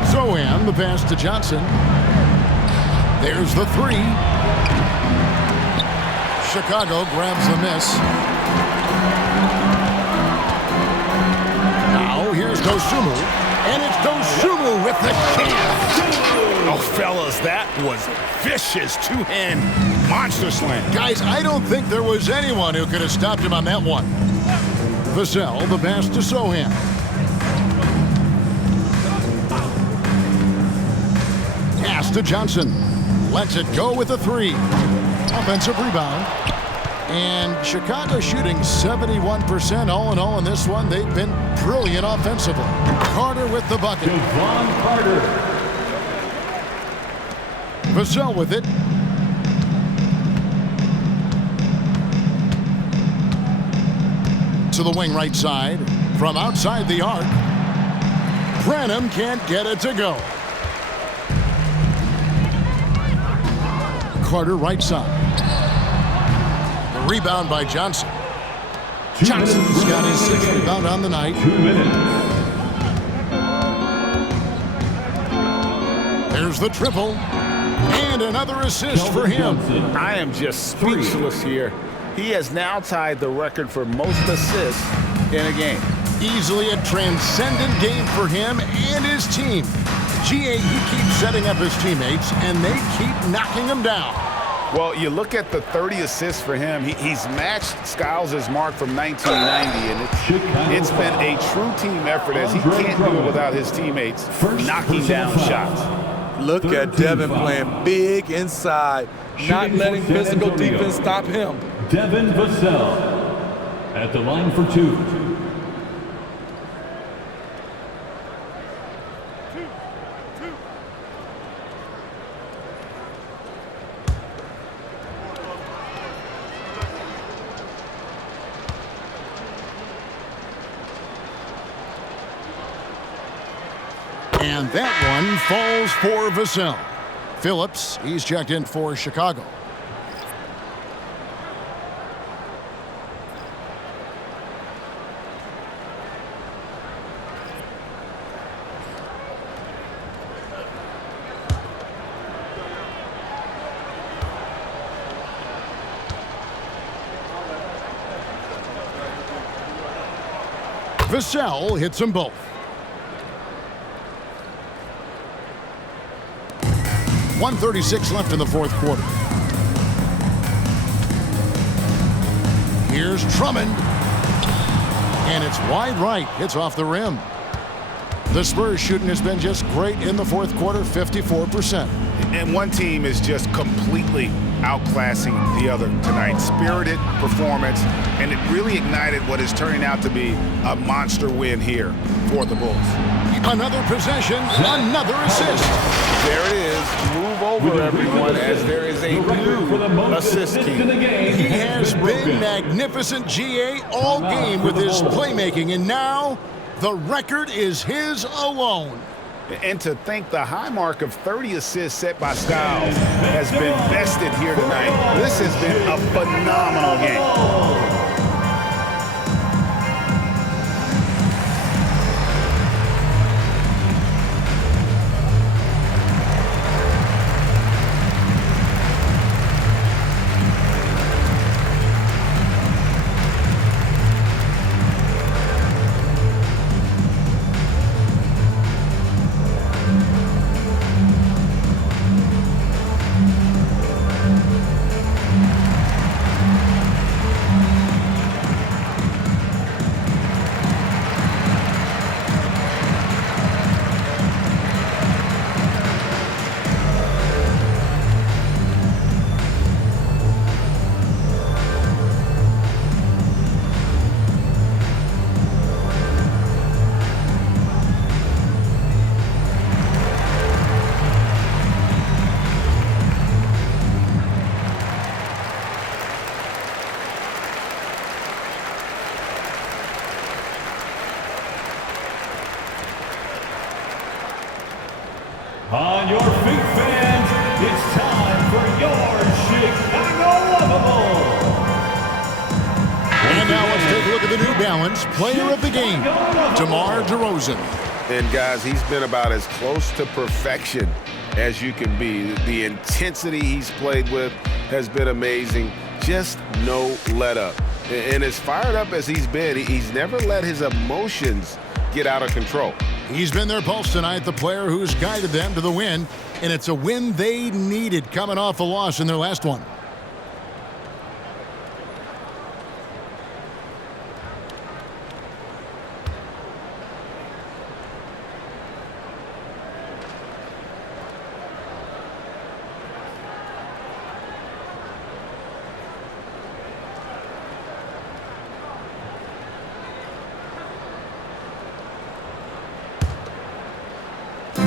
Sohan, the pass to Johnson. There's the 3. Chicago grabs the miss. Now here's Dosunmu. And it's Dosunmu with the chance. Oh, fellas, that was vicious 2-hand monster slam. Guys, I don't think there was anyone who could have stopped him on that one. Vassell, the pass to Sohan. Pass to Johnson. Lets it go with a 3. Offensive rebound. And Chicago shooting 71% all in all in this one. They've been brilliant offensively. Carter with the bucket. Devon Carter. Vassell with it. To the wing right side. From outside the arc. Branham can't get it to go. Carter right side. The rebound by Johnson. Johnson's got his 6th rebound on the night. 2 minutes. There's the triple. And another assist for him. I am just speechless here. He has now tied the record for most assists in a game. Easily a transcendent game for him and his team. GA, he keeps setting up his teammates, and they keep knocking him down. Well, you look at the 30 assists for him. He's matched Skiles' mark from 1990, and it's been a true team effort as he can't do it without his teammates knocking down shots. Look at Devin playing big inside, not letting physical defense stop him. Devin Vassell at the line for two. And that one falls for Vassell. Phillips, he's checked in for Chicago. Vassell hits them both. .136 left in the fourth quarter. Here's Drummond. And it's wide right. Hits off the rim. The Spurs shooting has been just great in the fourth quarter, 54%. And one team is just completely outclassing the other tonight. Spirited performance, and it really ignited what is turning out to be a monster win here for the Bulls. Another possession, another assist. There it is. Move over, everyone, as there is a new assist team. He has been magnificent, GA, all game with his playmaking, and now the record is his alone. And to think the high mark of 30 assists set by Skiles has been bested here tonight. This has been a phenomenal game. On your feet, fans, it's time for your Chicago Lovable. And now let's take a look at the New Balance Player of the Game, DeMar DeRozen. And guys, he's been about as close to perfection as you can be. The intensity he's played with has been amazing. Just no let up. And as fired up as he's been, he's never let his emotions get out of control. He's been their pulse tonight, the player who's guided them to the win, and it's a win they needed coming off a loss in their last one.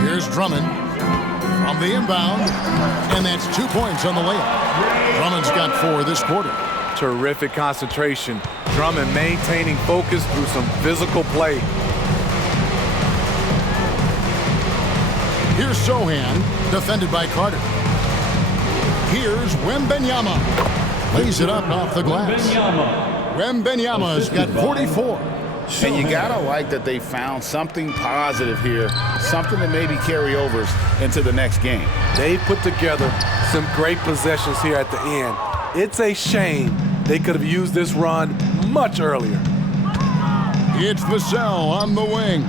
Here's Drummond from the inbound, and that's 2 points on the layup. Drummond's got 4 this quarter. Terrific concentration. Drummond maintaining focus through some physical play. Here's Sohan, defended by Carter. Here's Wembanyama. Lays it up off the glass. Wembanyama's got 44. And you gotta like that they found something positive here, something that maybe carry overs into the next game. They put together some great possessions here at the end. It's a shame they could have used this run much earlier. It's Vassell on the wing.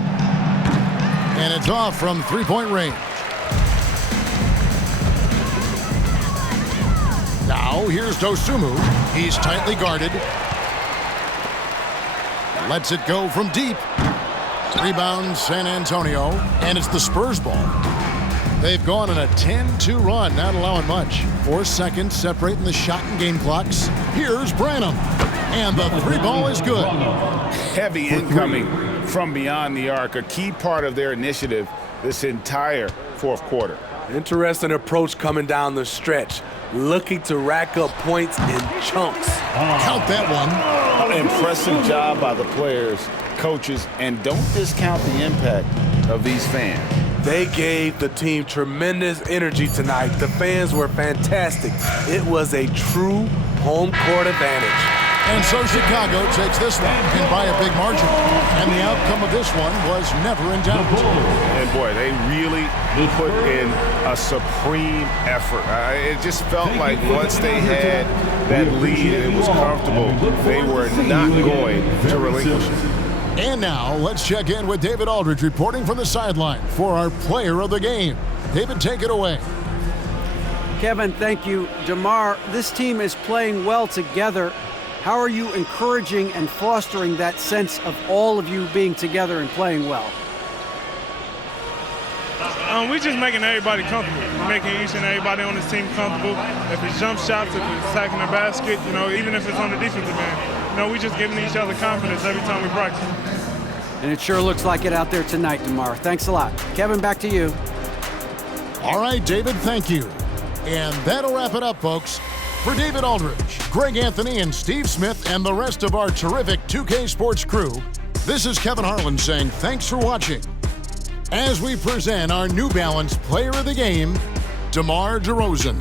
And it's off from three-point range. Now here's Dosunmu. He's tightly guarded. Lets it go from deep. Rebound San Antonio. And it's the Spurs ball. They've gone on a 10-2 run, not allowing much. 4 seconds separating the shot and game clocks. Here's Branham. And the three ball is good. Heavy incoming from beyond the arc, a key part of their initiative this entire fourth quarter. Interesting approach coming down the stretch, looking to rack up points in chunks. Count that one. Impressive job by the players, coaches, and don't discount the impact of these fans. They gave the team tremendous energy tonight. The fans were fantastic. It was a true home court advantage. And so Chicago takes this one and by a big margin. And the outcome of this one was never in doubt. And boy, they really put in a supreme effort. It just felt like once they had that lead and it was comfortable, they were not going to relinquish it. And now let's check in with David Aldridge reporting from the sideline for our player of the game. David, take it away. Kevin, thank you. DeMar, this team is playing well together. How are you encouraging and fostering that sense of all of you being together and playing well? We're just making everybody comfortable. We're making each and everybody on this team comfortable. If it's jump shots, if it's attacking the basket, even if it's on the defensive end, we're just giving each other confidence every time we practice. And it sure looks like it out there tonight, DeMar. Thanks a lot. Kevin, back to you. All right, David, thank you. And that'll wrap it up, folks. For David Aldridge, Greg Anthony, and Steve Smith, and the rest of our terrific 2K Sports crew, this is Kevin Harlan saying thanks for watching. As we present our New Balance Player of the Game, DeMar DeRozen.